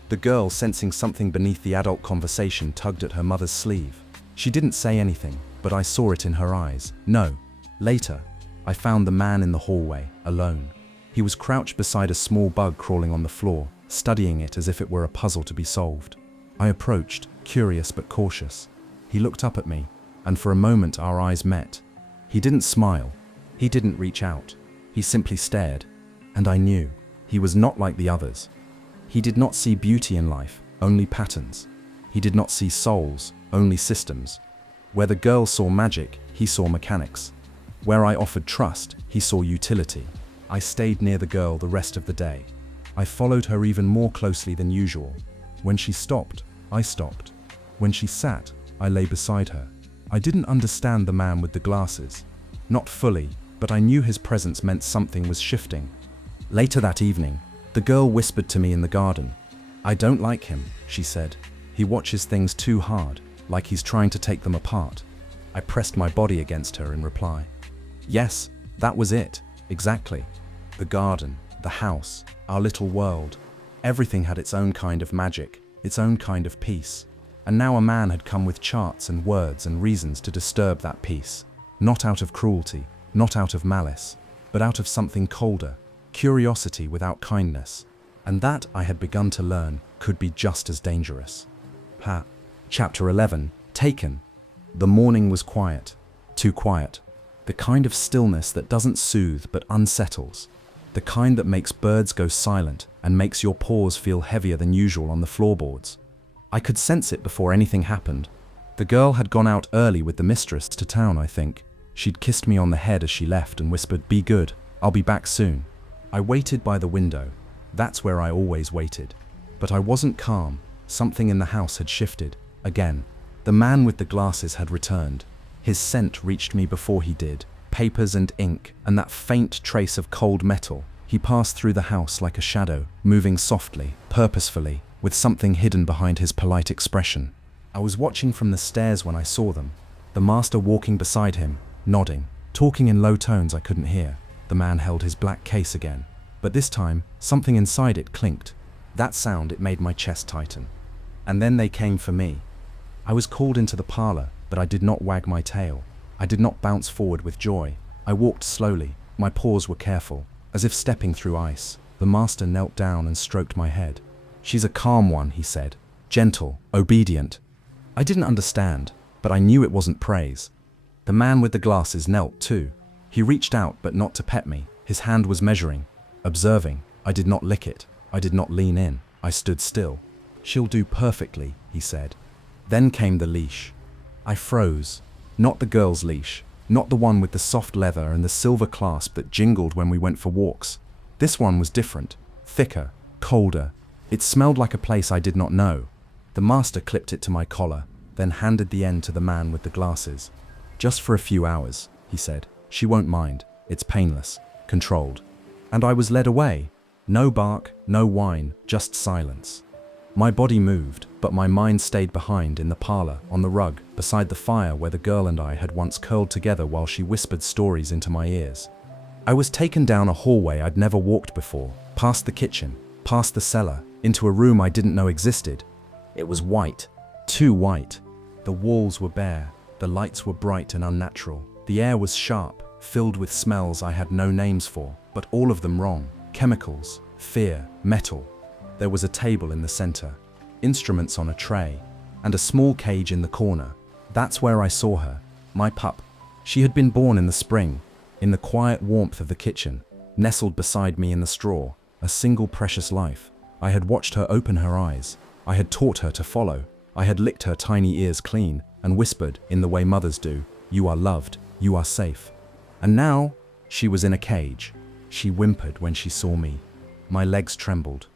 The girl, sensing something beneath the adult conversation, tugged at her mother's sleeve. She didn't say anything, but I saw it in her eyes. No. Later, I found the man in the hallway, alone. He was crouched beside a small bug crawling on the floor, studying it as if it were a puzzle to be solved. I approached, curious but cautious. He looked up at me, and for a moment our eyes met. He didn't smile. He didn't reach out. He simply stared, and I knew he was not like the others. He did not see beauty in life, only patterns. He did not see souls, only systems. Where the girl saw magic, he saw mechanics. Where I offered trust, he saw utility. I stayed near the girl the rest of the day. I followed her even more closely than usual. When she stopped, I stopped. When she sat, I lay beside her. I didn't understand the man with the glasses. Not fully, but I knew his presence meant something was shifting. Later that evening, the girl whispered to me in the garden. "I don't like him," she said. "He watches things too hard, like he's trying to take them apart." I pressed my body against her in reply. Yes, that was it, exactly. The garden, the house, our little world. Everything had its own kind of magic, its own kind of peace. And now a man had come with charts and words and reasons to disturb that peace. Not out of cruelty, not out of malice, but out of something colder, curiosity without kindness. And that, I had begun to learn, could be just as dangerous. Chapter 11. Taken. The morning was quiet. Too quiet. The kind of stillness that doesn't soothe but unsettles. The kind that makes birds go silent and makes your paws feel heavier than usual on the floorboards. I could sense it before anything happened. The girl had gone out early with the mistress to town, I think. She'd kissed me on the head as she left and whispered, "Be good, I'll be back soon." I waited by the window. That's where I always waited. But I wasn't calm. Something in the house had shifted. Again. The man with the glasses had returned. His scent reached me before he did. Papers and ink, and that faint trace of cold metal. He passed through the house like a shadow, moving softly, purposefully, with something hidden behind his polite expression. I was watching from the stairs when I saw them. The master walking beside him, nodding, talking in low tones I couldn't hear. The man held his black case again. But this time, something inside it clinked. That sound, it made my chest tighten. And then they came for me. I was called into the parlor. but I did not wag my tail. I did not bounce forward with joy. I walked slowly. My paws were careful, as if stepping through ice. The master knelt down and stroked my head. "She's a calm one," he said. "Gentle, obedient." I didn't understand, but I knew it wasn't praise. The man with the glasses knelt too. He reached out, but not to pet me. His hand was measuring, observing. I did not lick it. I did not lean in. I stood still. "She'll do perfectly," he said. Then came the leash. I froze. Not the girl's leash, not the one with the soft leather and the silver clasp that jingled when we went for walks. This one was different, thicker, colder. It smelled like a place I did not know. The master clipped it to my collar, then handed the end to the man with the glasses. "Just for a few hours," he said. "She won't mind. It's painless, controlled." And I was led away. No bark, no whine, just silence. My body moved, but my mind stayed behind in the parlor, on the rug, beside the fire where the girl and I had once curled together while she whispered stories into my ears. I was taken down a hallway I'd never walked before, past the kitchen, past the cellar, into a room I didn't know existed. It was white, too white. The walls were bare, the lights were bright and unnatural. The air was sharp, filled with smells I had no names for, but all of them wrong. Chemicals, fear, metal. There was a table in the center, instruments on a tray, and a small cage in the corner. That's where I saw her, my pup. She had been born in the spring, in the quiet warmth of the kitchen, nestled beside me in the straw, a single precious life. I had watched her open her eyes. I had taught her to follow. I had licked her tiny ears clean and whispered, in the way mothers do, "You are loved, you are safe." And now, she was in a cage. She whimpered when she saw me. My legs trembled.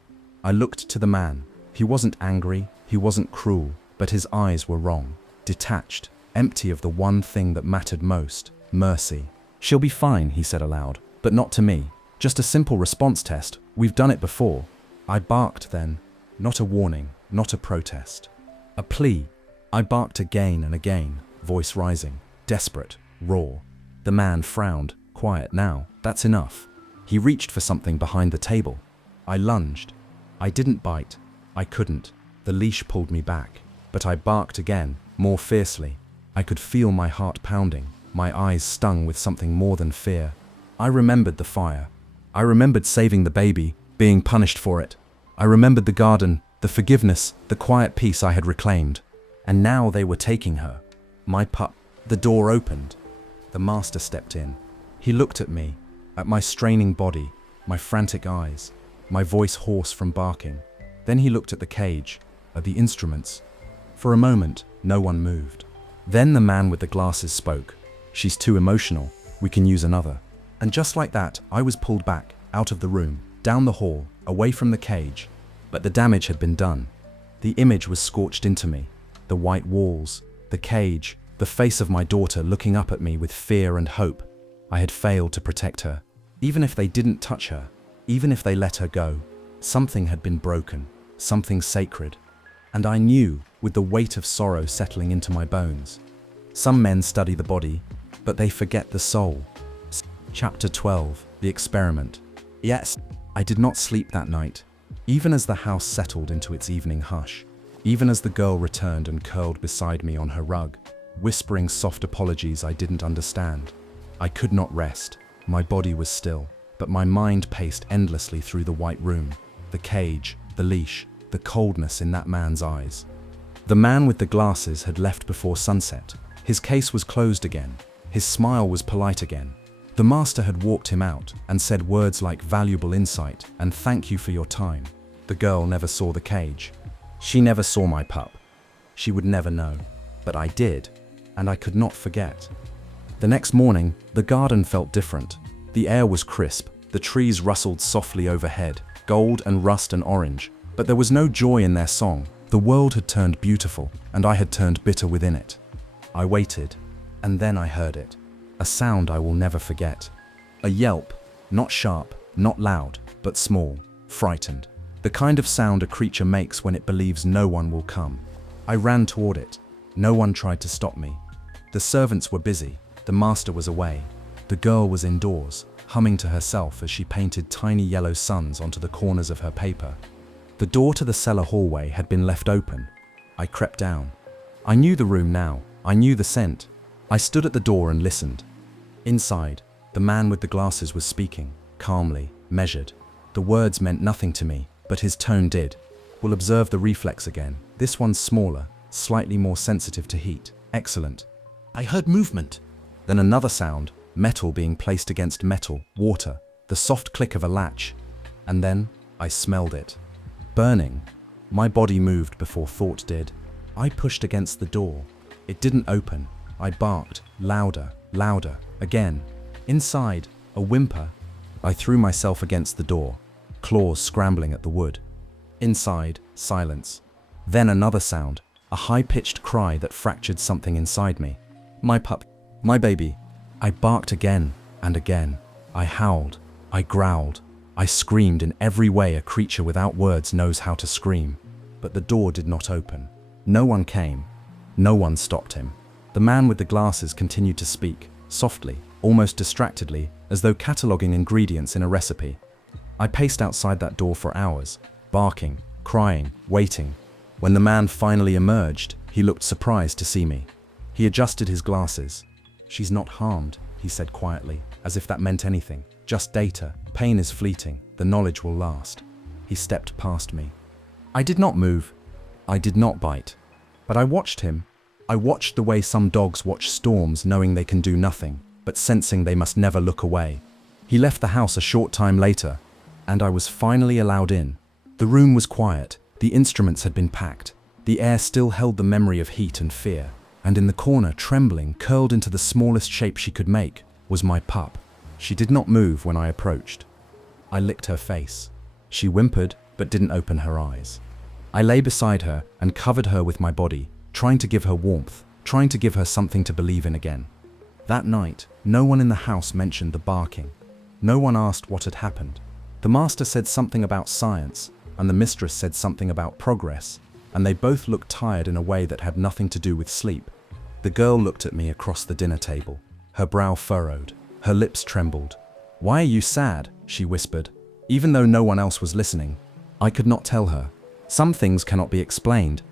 I looked to the man. He wasn't angry, he wasn't cruel, but his eyes were wrong, detached, empty of the one thing that mattered most, mercy. "She'll be fine," he said aloud, "but not to me. Just a simple response test. We've done it before." I barked then, not a warning, not a protest. A plea. I barked again and again, voice rising, desperate, raw. The man frowned. "Quiet now, that's enough." He reached for something behind the table. I lunged. I didn't bite. I couldn't. The leash pulled me back. But I barked again, more fiercely. I could feel my heart pounding, my eyes stung with something more than fear. I remembered the fire. I remembered saving the baby, being punished for it. I remembered the garden, the forgiveness, the quiet peace I had reclaimed. And now they were taking her. My pup. The door opened. The master stepped in. He looked at me, at my straining body, my frantic eyes, my voice hoarse from barking. Then he looked at the cage, at the instruments. For a moment, no one moved. Then the man with the glasses spoke. "She's too emotional. We can use another." And just like that, I was pulled back, out of the room, down the hall, away from the cage. But the damage had been done. The image was scorched into me. The white walls, the cage, the face of my daughter looking up at me with fear and hope. I had failed to protect her. Even if they didn't touch her, even if they let her go, something had been broken, something sacred. And I knew, with the weight of sorrow settling into my bones. Some men study the body, but they forget the soul. Chapter 12, The Experiment. Yes, I did not sleep that night, even as the house settled into its evening hush, even as the girl returned and curled beside me on her rug, whispering soft apologies I didn't understand. I could not rest. My body was still, but my mind paced endlessly through the white room, the cage, the leash, the coldness in that man's eyes. The man with the glasses had left before sunset. His case was closed again. His smile was polite again. The master had walked him out and said words like valuable insight and thank you for your time. The girl never saw the cage. She never saw my pup. She would never know. But I did, and I could not forget. The next morning, the garden felt different. The air was crisp, the trees rustled softly overhead, gold and rust and orange, but there was no joy in their song. The world had turned beautiful, and I had turned bitter within it. I waited, and then I heard it. A sound I will never forget. A yelp, not sharp, not loud, but small, frightened. The kind of sound a creature makes when it believes no one will come. I ran toward it. No one tried to stop me. The servants were busy. The master was away. The girl was indoors, humming to herself as she painted tiny yellow suns onto the corners of her paper. The door to the cellar hallway had been left open. I crept down. I knew the room now. I knew the scent. I stood at the door and listened. Inside, the man with the glasses was speaking, calmly, measured. The words meant nothing to me, but his tone did. We'll observe the reflex again. This one's smaller, slightly more sensitive to heat. Excellent. I heard movement. Then another sound, metal being placed against metal, water, the soft click of a latch. And then I smelled it. Burning. My body moved before thought did. I pushed against the door. It didn't open. I barked, louder, louder, again. Inside, a whimper. I threw myself against the door, claws scrambling at the wood. Inside, silence. Then another sound, a high-pitched cry that fractured something inside me. My pup, my baby. I barked again and again. I howled, I growled, I screamed in every way a creature without words knows how to scream. But the door did not open. No one came. No one stopped him. The man with the glasses continued to speak, softly, almost distractedly, as though cataloguing ingredients in a recipe. I paced outside that door for hours, barking, crying, waiting. When the man finally emerged, he looked surprised to see me. He adjusted his glasses. "She's not harmed," he said quietly, as if that meant anything. "Just data. Pain is fleeting. The knowledge will last." He stepped past me. I did not move. I did not bite. But I watched him. I watched the way some dogs watch storms knowing they can do nothing, but sensing they must never look away. He left the house a short time later, and I was finally allowed in. The room was quiet. The instruments had been packed. The air still held the memory of heat and fear. And in the corner, trembling, curled into the smallest shape she could make, was my pup. She did not move when I approached. I licked her face. She whimpered, but didn't open her eyes. I lay beside her and covered her with my body, trying to give her warmth, trying to give her something to believe in again. That night, no one in the house mentioned the barking. No one asked what had happened. The master said something about science, and the mistress said something about progress, and they both looked tired in a way that had nothing to do with sleep. The girl looked at me across the dinner table. Her brow furrowed. Her lips trembled. "Why are you sad?" she whispered. Even though no one else was listening, I could not tell her. Some things cannot be explained,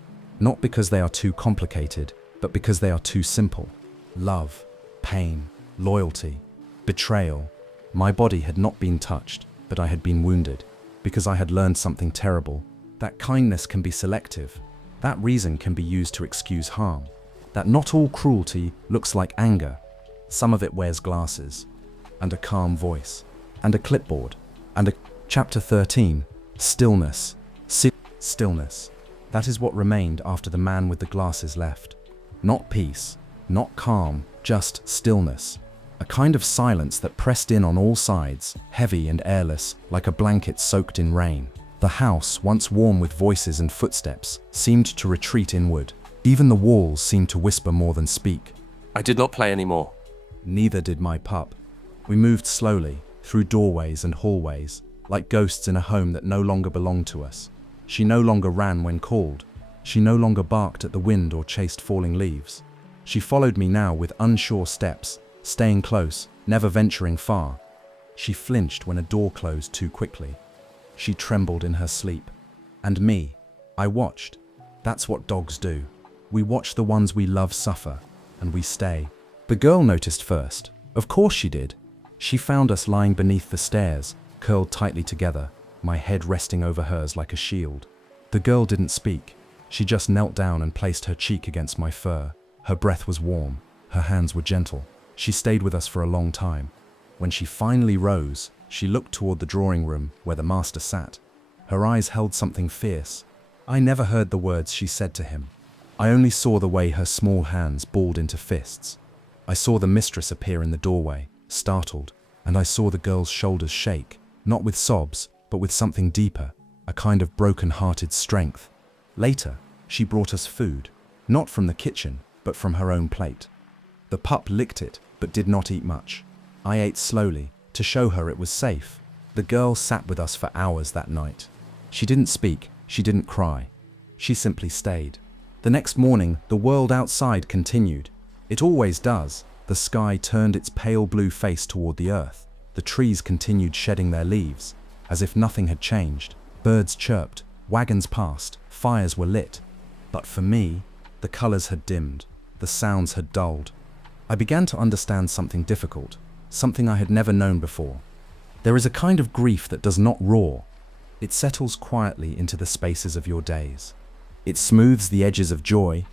not because they are too complicated, but because they are too simple. Love, pain, loyalty, betrayal. My body had not been touched, but I had been wounded, because I had learned something terrible. That kindness can be selective. That reason can be used to excuse harm. That not all cruelty looks like anger. Some of it wears glasses, and a calm voice, and a clipboard, and a chapter 13, stillness. Stillness. That is what remained after the man with the glasses left. Not peace, not calm, just stillness. A kind of silence that pressed in on all sides, heavy and airless, like a blanket soaked in rain. The house, once warm with voices and footsteps, seemed to retreat inward. Even the walls seemed to whisper more than speak. I did not play anymore. Neither did my pup. We moved slowly, through doorways and hallways, like ghosts in a home that no longer belonged to us. She no longer ran when called. She no longer barked at the wind or chased falling leaves. She followed me now with unsure steps, staying close, never venturing far. She flinched when a door closed too quickly. She trembled in her sleep. And me, I watched. That's what dogs do. We watch the ones we love suffer, and we stay. The girl noticed first. Of course she did. She found us lying beneath the stairs, curled tightly together, my head resting over hers like a shield. The girl didn't speak. She just knelt down and placed her cheek against my fur. Her breath was warm. Her hands were gentle. She stayed with us for a long time. When she finally rose, she looked toward the drawing room where the master sat. Her eyes held something fierce. I never heard the words she said to him. I only saw the way her small hands balled into fists. I saw the mistress appear in the doorway, startled, and I saw the girl's shoulders shake, not with sobs, but with something deeper, a kind of broken-hearted strength. Later, she brought us food, not from the kitchen, but from her own plate. The pup licked it, but did not eat much. I ate slowly, to show her it was safe. The girl sat with us for hours that night. She didn't speak, she didn't cry. She simply stayed. The next morning, the world outside continued. It always does. The sky turned its pale blue face toward the earth. The trees continued shedding their leaves, as if nothing had changed. Birds chirped, wagons passed, fires were lit. But for me, the colors had dimmed. the sounds had dulled. I began to understand something difficult, something I had never known before. There is a kind of grief that does not roar. It settles quietly into the spaces of your days. It smooths the edges of joy.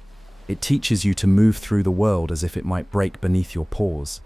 It teaches you to move through the world as if it might break beneath your paws.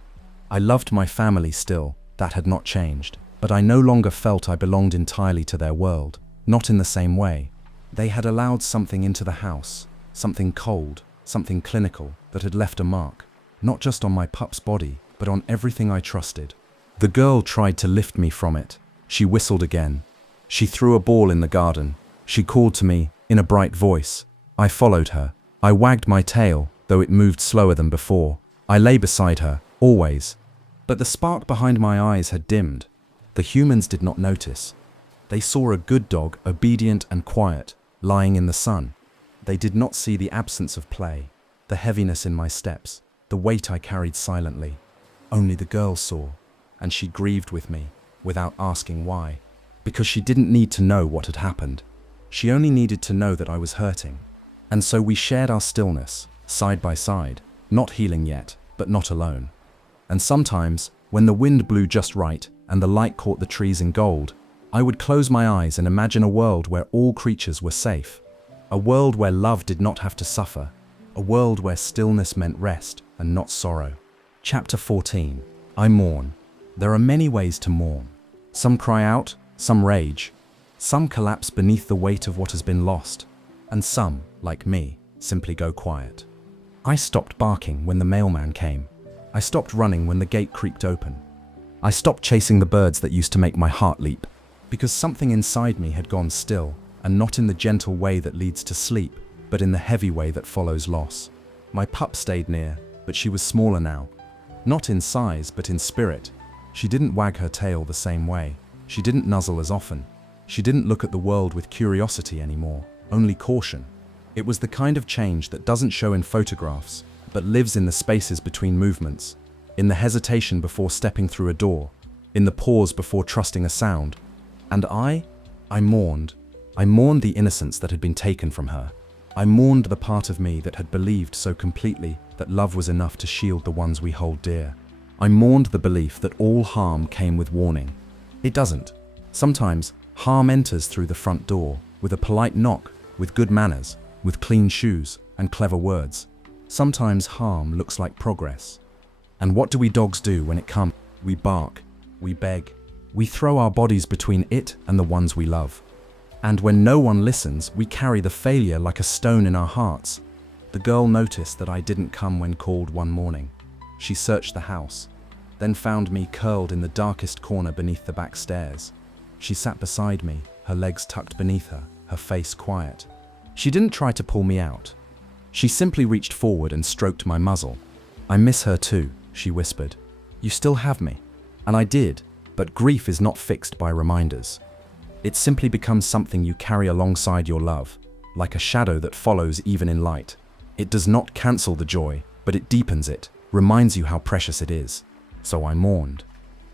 I loved my family still, that had not changed, but I no longer felt I belonged entirely to their world, not in the same way. They had allowed something into the house, something cold, something clinical, that had left a mark, not just on my pup's body, but on everything I trusted. The girl tried to lift me from it. She whistled again. She threw a ball in the garden. She called to me, in a bright voice. I followed her. I wagged my tail, though it moved slower than before. I lay beside her, always. But the spark behind my eyes had dimmed. The humans did not notice. They saw a good dog, obedient and quiet, lying in the sun. They did not see the absence of play, the heaviness in my steps, the weight I carried silently. Only the girl saw, and she grieved with me, without asking why, because she didn't need to know what had happened. She only needed to know that I was hurting. And so we shared our stillness, side by side, not healing yet, but not alone. And sometimes, when the wind blew just right and the light caught the trees in gold, I would close my eyes and imagine a world where all creatures were safe. A world where love did not have to suffer. A world where stillness meant rest and not sorrow. Chapter 14. I mourn. There are many ways to mourn. Some cry out, some rage. Some collapse beneath the weight of what has been lost. And some, like me, simply go quiet. I stopped barking when the mailman came. I stopped running when the gate creaked open. I stopped chasing the birds that used to make my heart leap, because something inside me had gone still, and not in the gentle way that leads to sleep, but in the heavy way that follows loss. My pup stayed near, but she was smaller now. Not in size, but in spirit. She didn't wag her tail the same way. She didn't nuzzle as often. She didn't look at the world with curiosity anymore, only caution. It was the kind of change that doesn't show in photographs, but lives in the spaces between movements, in the hesitation before stepping through a door, in the pause before trusting a sound. And I mourned. I mourned the innocence that had been taken from her. I mourned the part of me that had believed so completely that love was enough to shield the ones we hold dear. I mourned the belief that all harm came with warning. It doesn't. Sometimes, harm enters through the front door, with a polite knock, with good manners, with clean shoes, and clever words. Sometimes harm looks like progress. And what do we dogs do when it comes? We bark, we beg, we throw our bodies between it and the ones we love. And when no one listens, we carry the failure like a stone in our hearts. The girl noticed that I didn't come when called one morning. She searched the house, then found me curled in the darkest corner beneath the back stairs. She sat beside me, her legs tucked beneath her, her face quiet. She didn't try to pull me out. She simply reached forward and stroked my muzzle. "I miss her too," she whispered. "You still have me." And I did, but grief is not fixed by reminders. It simply becomes something you carry alongside your love, like a shadow that follows even in light. It does not cancel the joy, but it deepens it, reminds you how precious it is. So I mourned.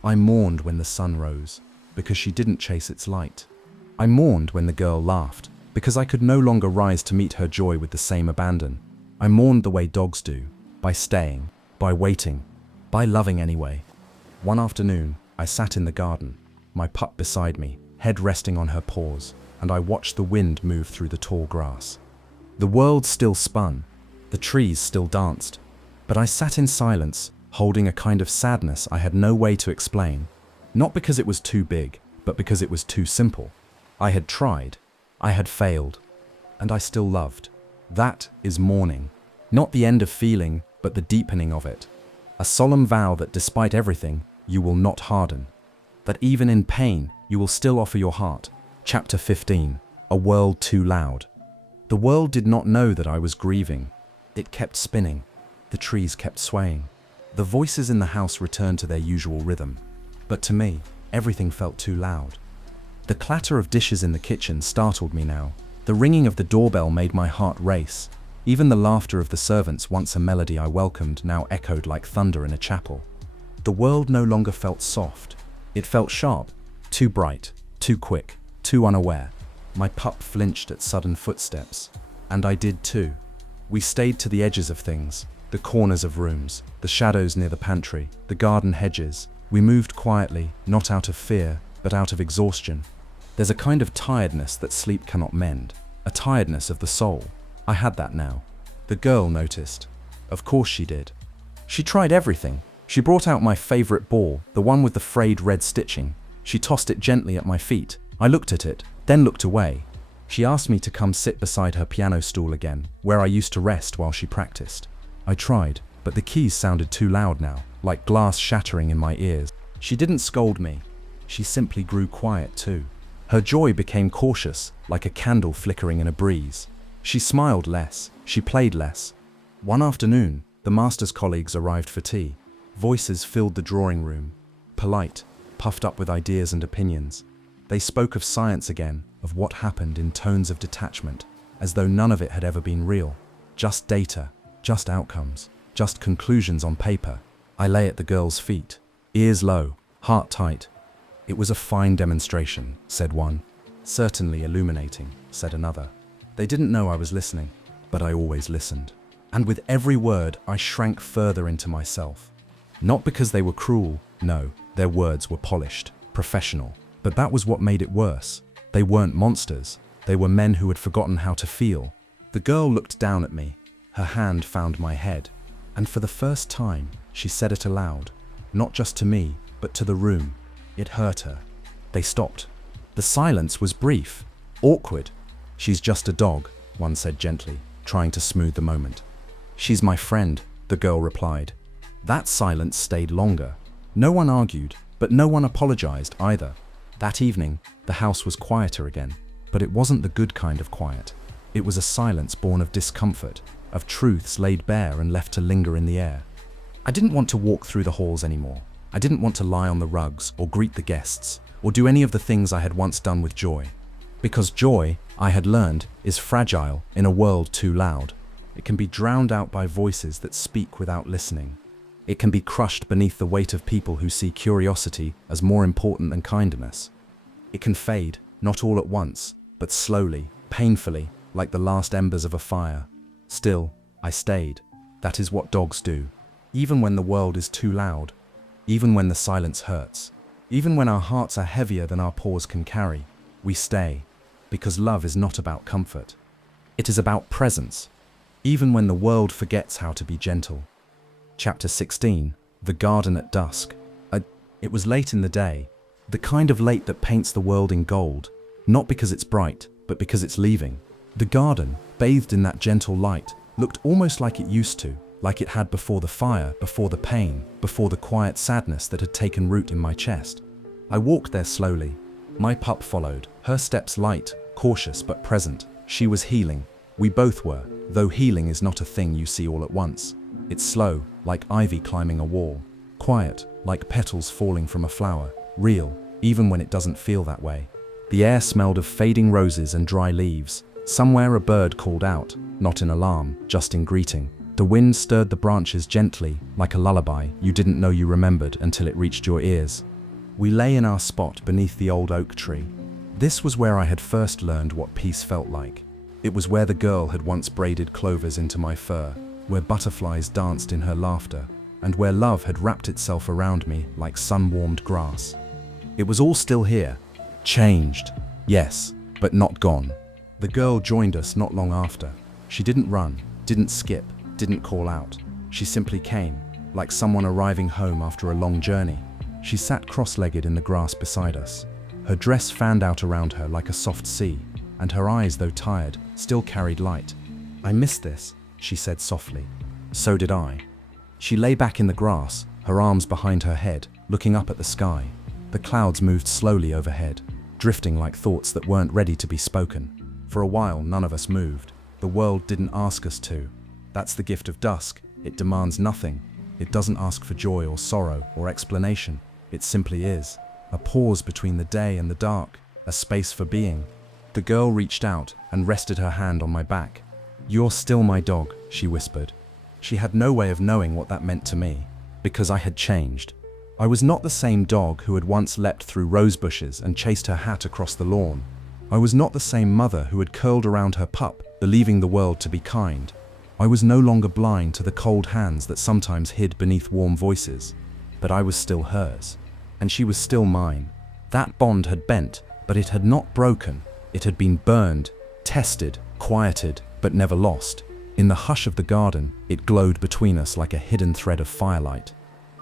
I mourned when the sun rose, because she didn't chase its light. I mourned when the girl laughed, because I could no longer rise to meet her joy with the same abandon. I mourned the way dogs do, by staying, by waiting, by loving anyway. One afternoon, I sat in the garden, my pup beside me, head resting on her paws, and I watched the wind move through the tall grass. The world still spun, the trees still danced, but I sat in silence, holding a kind of sadness I had no way to explain, not because it was too big, but because it was too simple. I had tried, I had failed, and I still loved. That is mourning, not the end of feeling, but the deepening of it. A solemn vow that despite everything, you will not harden. That even in pain, you will still offer your heart. Chapter 15. A world too loud. The world did not know that I was grieving. It kept spinning. The trees kept swaying. The voices in the house returned to their usual rhythm. But to me, everything felt too loud. The clatter of dishes in the kitchen startled me now. The ringing of the doorbell made my heart race. Even the laughter of the servants, once a melody I welcomed, now echoed like thunder in a chapel. The world no longer felt soft. It felt sharp, too bright, too quick, too unaware. My pup flinched at sudden footsteps, and I did too. We stayed to the edges of things, The corners of rooms, the shadows near the pantry, the garden hedges. We moved quietly, not out of fear, but out of exhaustion. There's a kind of tiredness that sleep cannot mend, a tiredness of the soul. I had that now. The girl noticed. Of course she did. She tried everything. She brought out my favorite ball, the one with the frayed red stitching. She tossed it gently at my feet. I looked at it, then looked away. She asked me to come sit beside her piano stool again, where I used to rest while she practiced. I tried, but the keys sounded too loud now, like glass shattering in my ears. She didn't scold me. She simply grew quiet too. Her joy became cautious, like a candle flickering in a breeze. She smiled less. She played less. One afternoon, the master's colleagues arrived for tea. Voices filled the drawing room, polite, puffed up with ideas and opinions. They spoke of science again, of what happened in tones of detachment, as though none of it had ever been real. Just data, just outcomes, just conclusions on paper. I lay at the girl's feet, ears low, heart tight. It was a fine demonstration, said one. Certainly illuminating, said another. They didn't know I was listening, but I always listened. And with every word, I shrank further into myself. Not because they were cruel, no, their words were polished, professional. But that was what made it worse. They weren't monsters. They were men who had forgotten how to feel. The girl looked down at me. Her hand found my head. And for the first time, she said it aloud. Not just to me, but to the room. It hurt her. They stopped. The silence was brief, awkward. She's just a dog, one said gently, trying to smooth the moment. She's my friend, the girl replied. That silence stayed longer. No one argued, but no one apologized either. That evening, the house was quieter again, but it wasn't the good kind of quiet. It was a silence born of discomfort, of truths laid bare and left to linger in the air. I didn't want to walk through the halls anymore. I didn't want to lie on the rugs or greet the guests or do any of the things I had once done with joy. Because joy, I had learned, is fragile in a world too loud. It can be drowned out by voices that speak without listening. It can be crushed beneath the weight of people who see curiosity as more important than kindness. It can fade, not all at once, but slowly, painfully, like the last embers of a fire. Still, I stayed. That is what dogs do. Even when the world is too loud, even when the silence hurts, even when our hearts are heavier than our paws can carry, we stay, because love is not about comfort. It is about presence, even when the world forgets how to be gentle. Chapter 16, The Garden at Dusk. It was late in the day, the kind of late that paints the world in gold, not because it's bright, but because it's leaving. The garden, bathed in that gentle light, looked almost like it used to, like it had before the fire, before the pain, before the quiet sadness that had taken root in my chest. I walked there slowly. My pup followed, her steps light, cautious but present. She was healing. We both were, though healing is not a thing you see all at once. It's slow, like ivy climbing a wall. Quiet, like petals falling from a flower. Real, even when it doesn't feel that way. The air smelled of fading roses and dry leaves. Somewhere a bird called out, not in alarm, just in greeting. The wind stirred the branches gently, like a lullaby you didn't know you remembered until it reached your ears. We lay in our spot beneath the old oak tree. This was where I had first learned what peace felt like. It was where the girl had once braided clovers into my fur, where butterflies danced in her laughter, and where love had wrapped itself around me like sun-warmed grass. It was all still here. Changed, yes, but not gone. The girl joined us not long after. She didn't run, didn't skip, didn't call out. She simply came, like someone arriving home after a long journey. She sat cross-legged in the grass beside us. Her dress fanned out around her like a soft sea, and her eyes, though tired, still carried light. "I missed this," she said softly. So did I. She lay back in the grass, her arms behind her head, looking up at the sky. The clouds moved slowly overhead, drifting like thoughts that weren't ready to be spoken. For a while, none of us moved. The world didn't ask us to. That's the gift of dusk. It demands nothing. It doesn't ask for joy or sorrow or explanation. It simply is. A pause between the day and the dark, a space for being. The girl reached out and rested her hand on my back. "You're still my dog," she whispered. She had no way of knowing what that meant to me, because I had changed. I was not the same dog who had once leapt through rose bushes and chased her hat across the lawn. I was not the same mother who had curled around her pup, believing the world to be kind. I was no longer blind to the cold hands that sometimes hid beneath warm voices, but I was still hers, and she was still mine. That bond had bent, but it had not broken. It had been burned, tested, quieted, but never lost. In the hush of the garden, it glowed between us like a hidden thread of firelight.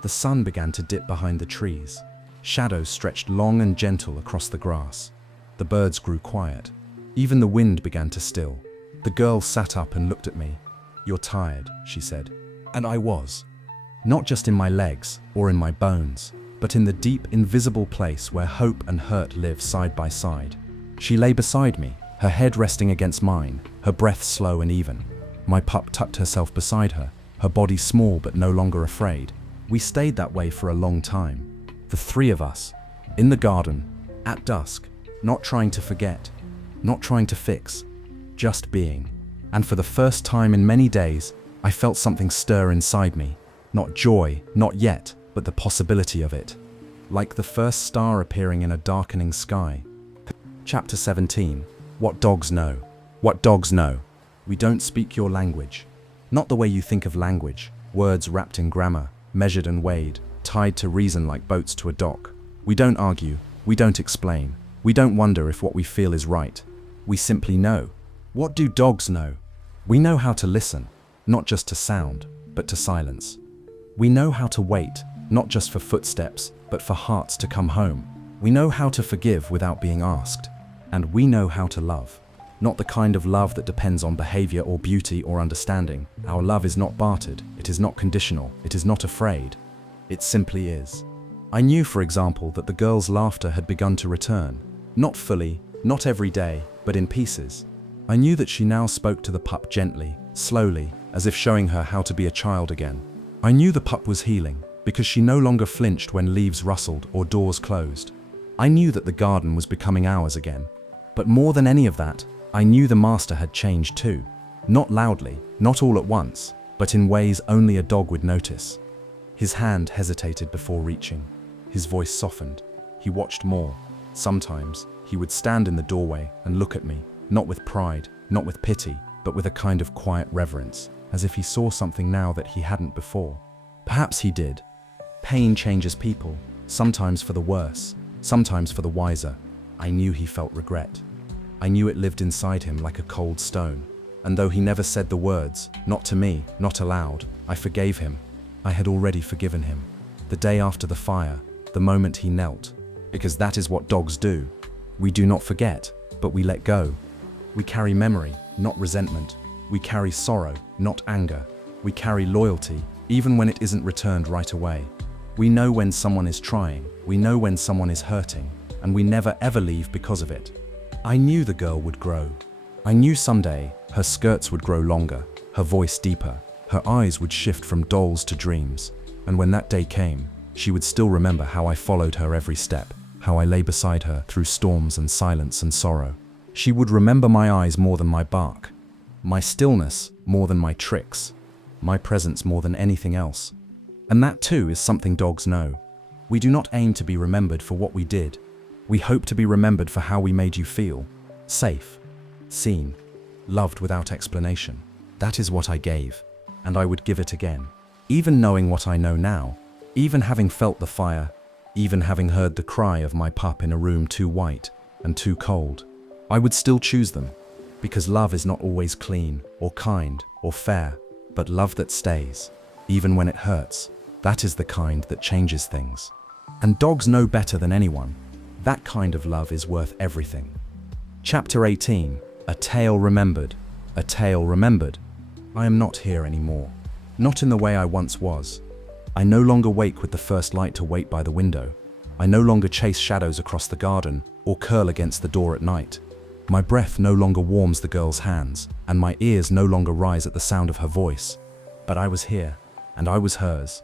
The sun began to dip behind the trees. Shadows stretched long and gentle across the grass. The birds grew quiet. Even the wind began to still. The girl sat up and looked at me. "You're tired," she said. And I was. Not just in my legs or in my bones, but in the deep, invisible place where hope and hurt live side by side. She lay beside me, her head resting against mine, her breath slow and even. My pup tucked herself beside her, her body small but no longer afraid. We stayed that way for a long time. The three of us, in the garden, at dusk, not trying to forget, not trying to fix, just being. And for the first time in many days, I felt something stir inside me. Not joy, not yet, but the possibility of it. Like the first star appearing in a darkening sky. Chapter 17. What dogs know. What dogs know. We don't speak your language. Not the way you think of language, words wrapped in grammar, measured and weighed, tied to reason like boats to a dock. We don't argue, we don't explain, we don't wonder if what we feel is right. We simply know. What do dogs know? We know how to listen, not just to sound, but to silence. We know how to wait, not just for footsteps, but for hearts to come home. We know how to forgive without being asked. And we know how to love. Not the kind of love that depends on behavior or beauty or understanding. Our love is not bartered, it is not conditional, it is not afraid. It simply is. I knew, for example, that the girl's laughter had begun to return. Not fully, not every day, but in pieces. I knew that she now spoke to the pup gently, slowly, as if showing her how to be a child again. I knew the pup was healing, because she no longer flinched when leaves rustled or doors closed. I knew that the garden was becoming ours again. But more than any of that, I knew the master had changed too. Not loudly, not all at once, but in ways only a dog would notice. His hand hesitated before reaching. His voice softened. He watched more. Sometimes, he would stand in the doorway and look at me, not with pride, not with pity, but with a kind of quiet reverence, as if he saw something now that he hadn't before. Perhaps he did. Pain changes people, sometimes for the worse, sometimes for the wiser. I knew he felt regret. I knew it lived inside him like a cold stone. And though he never said the words, not to me, not aloud, I forgave him. I had already forgiven him. The day after the fire, the moment he knelt. Because that is what dogs do. We do not forget, but we let go. We carry memory, not resentment. We carry sorrow, not anger. We carry loyalty, even when it isn't returned right away. We know when someone is trying, we know when someone is hurting, and we never ever leave because of it. I knew the girl would grow. I knew someday her skirts would grow longer, her voice deeper, her eyes would shift from dolls to dreams. And when that day came, she would still remember how I followed her every step, how I lay beside her through storms and silence and sorrow. She would remember my eyes more than my bark, my stillness more than my tricks, my presence more than anything else. And that too is something dogs know. We do not aim to be remembered for what we did. We hope to be remembered for how we made you feel. Safe, seen, loved without explanation. That is what I gave, and I would give it again. Even knowing what I know now, even having felt the fire, even having heard the cry of my pup in a room too white and too cold, I would still choose them. Because love is not always clean, or kind, or fair, but love that stays, even when it hurts. That is the kind that changes things. And dogs know better than anyone. That kind of love is worth everything. Chapter 18. A tale remembered. A tale remembered. I am not here anymore. Not in the way I once was. I no longer wake with the first light to wait by the window. I no longer chase shadows across the garden or curl against the door at night. My breath no longer warms the girl's hands, and my ears no longer rise at the sound of her voice. But I was here, and I was hers.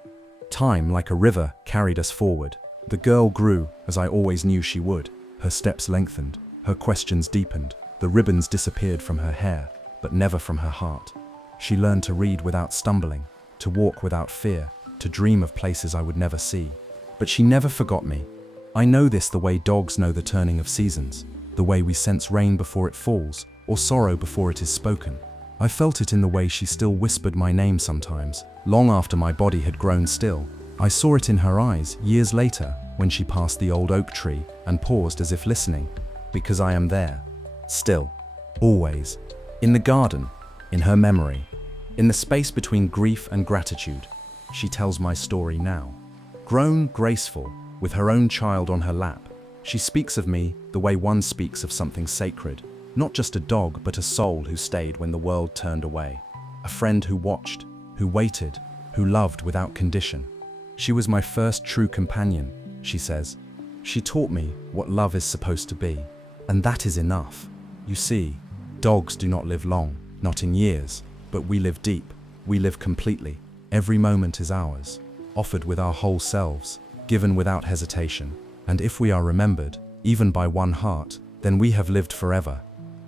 Time, like a river, carried us forward. The girl grew, as I always knew she would. Her steps lengthened, her questions deepened, the ribbons disappeared from her hair, but never from her heart. She learned to read without stumbling, to walk without fear, to dream of places I would never see. But she never forgot me. I know this the way dogs know the turning of seasons, the way we sense rain before it falls, or sorrow before it is spoken. I felt it in the way she still whispered my name sometimes, long after my body had grown still. I saw it in her eyes years later when she passed the old oak tree and paused as if listening, because I am there, still, always, in the garden, in her memory, in the space between grief and gratitude. She tells my story now. Grown graceful, with her own child on her lap, she speaks of me the way one speaks of something sacred, not just a dog but a soul who stayed when the world turned away, a friend who watched, who waited, who loved without condition. She was my first true companion, she says. She taught me what love is supposed to be, and that is enough. You see, dogs do not live long, not in years, but we live deep, we live completely. Every moment is ours, offered with our whole selves, given without hesitation. And if we are remembered, even by one heart, then we have lived forever.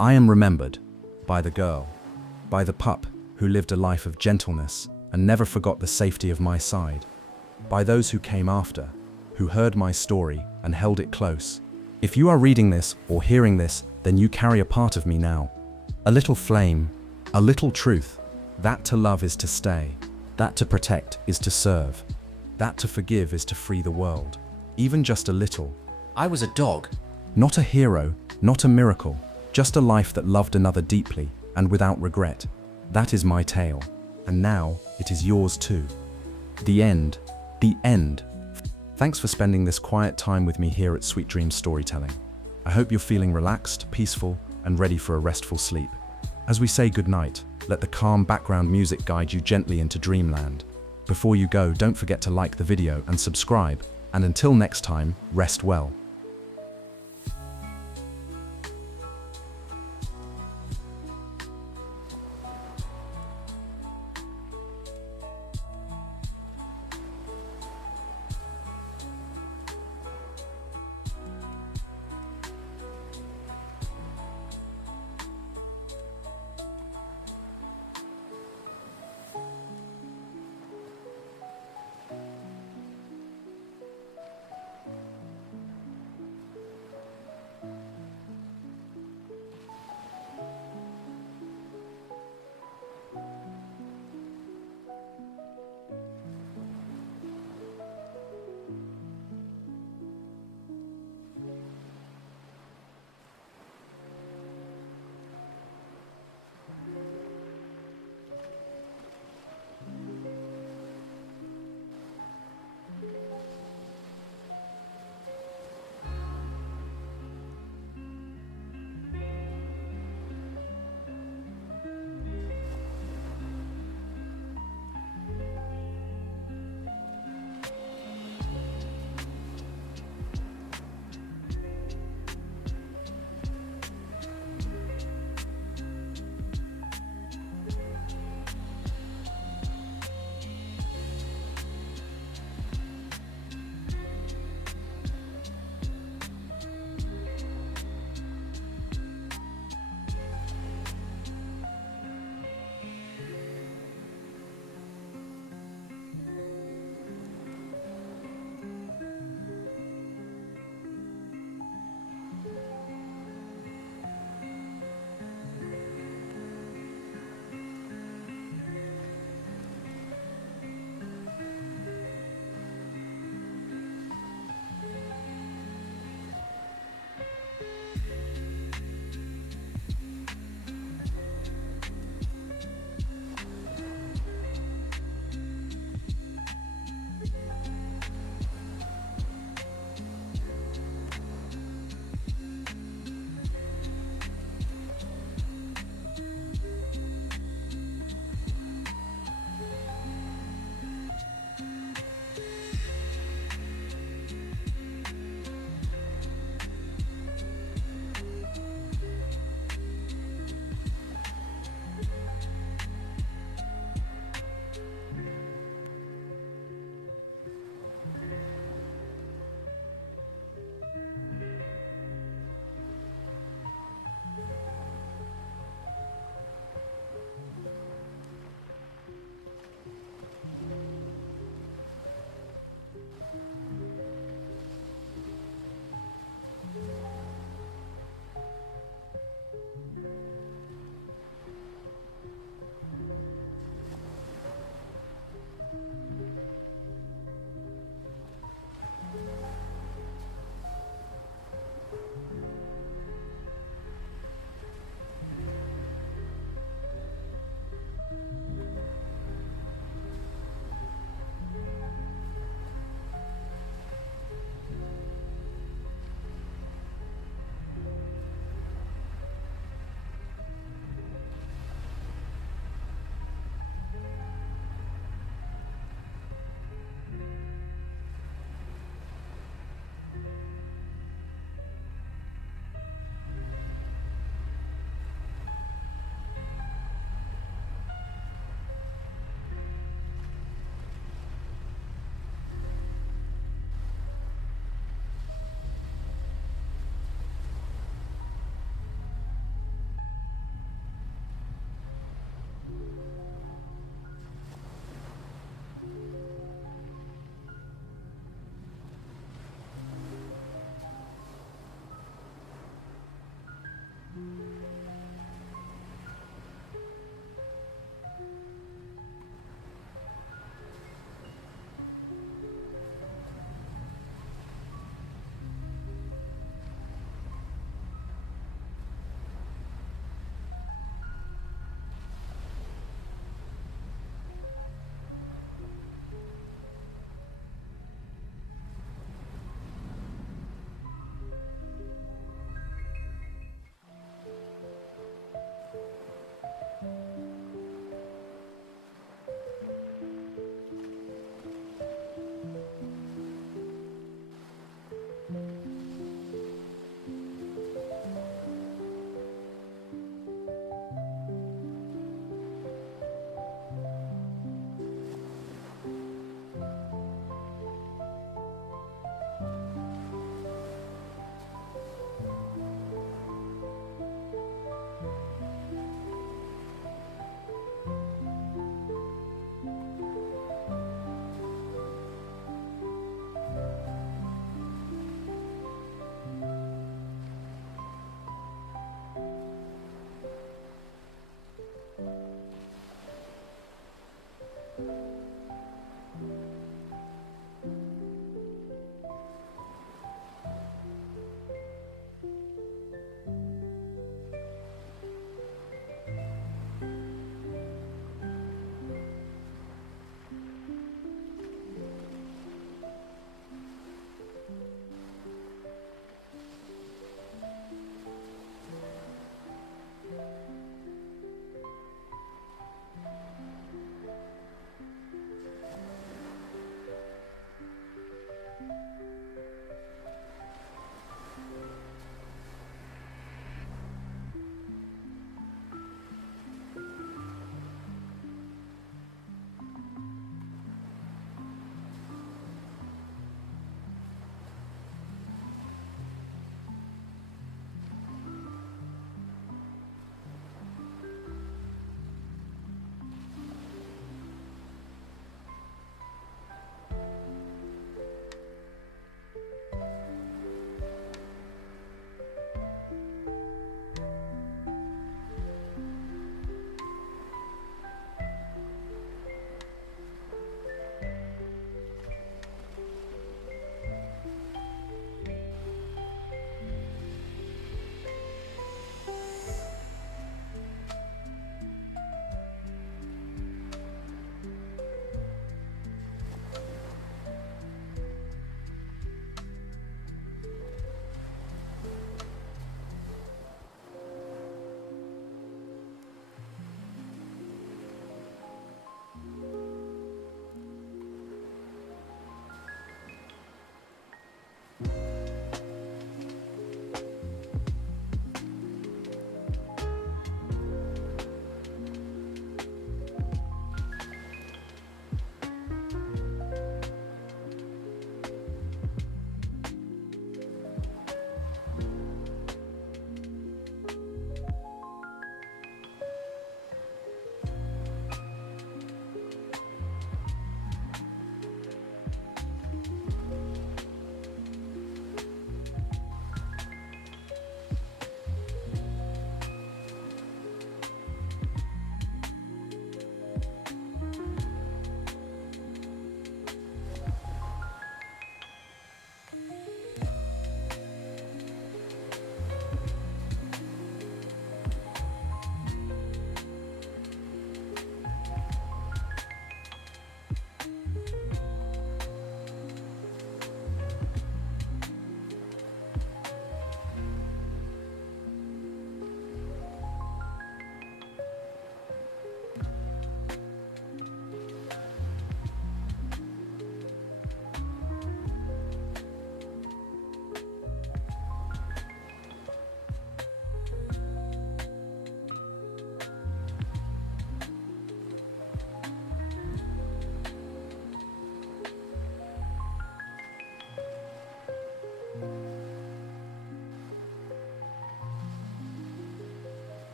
I am remembered by the girl, by the pup who lived a life of gentleness and never forgot the safety of my side, by those who came after, who heard my story and held it close. If you are reading this or hearing this, then you carry a part of me now. A little flame, a little truth. That to love is to stay. That to protect is to serve. That to forgive is to free the world. Even just a little. I was a dog. Not a hero, not a miracle, just a life that loved another deeply and without regret. That is my tale. And now it is yours too. The end. The end. Thanks for spending this quiet time with me here at Sweet Dreams Storytelling. I hope you're feeling relaxed, peaceful, and ready for a restful sleep. As we say goodnight, let the calm background music guide you gently into dreamland. Before you go, don't forget to like the video and subscribe. And until next time, rest well.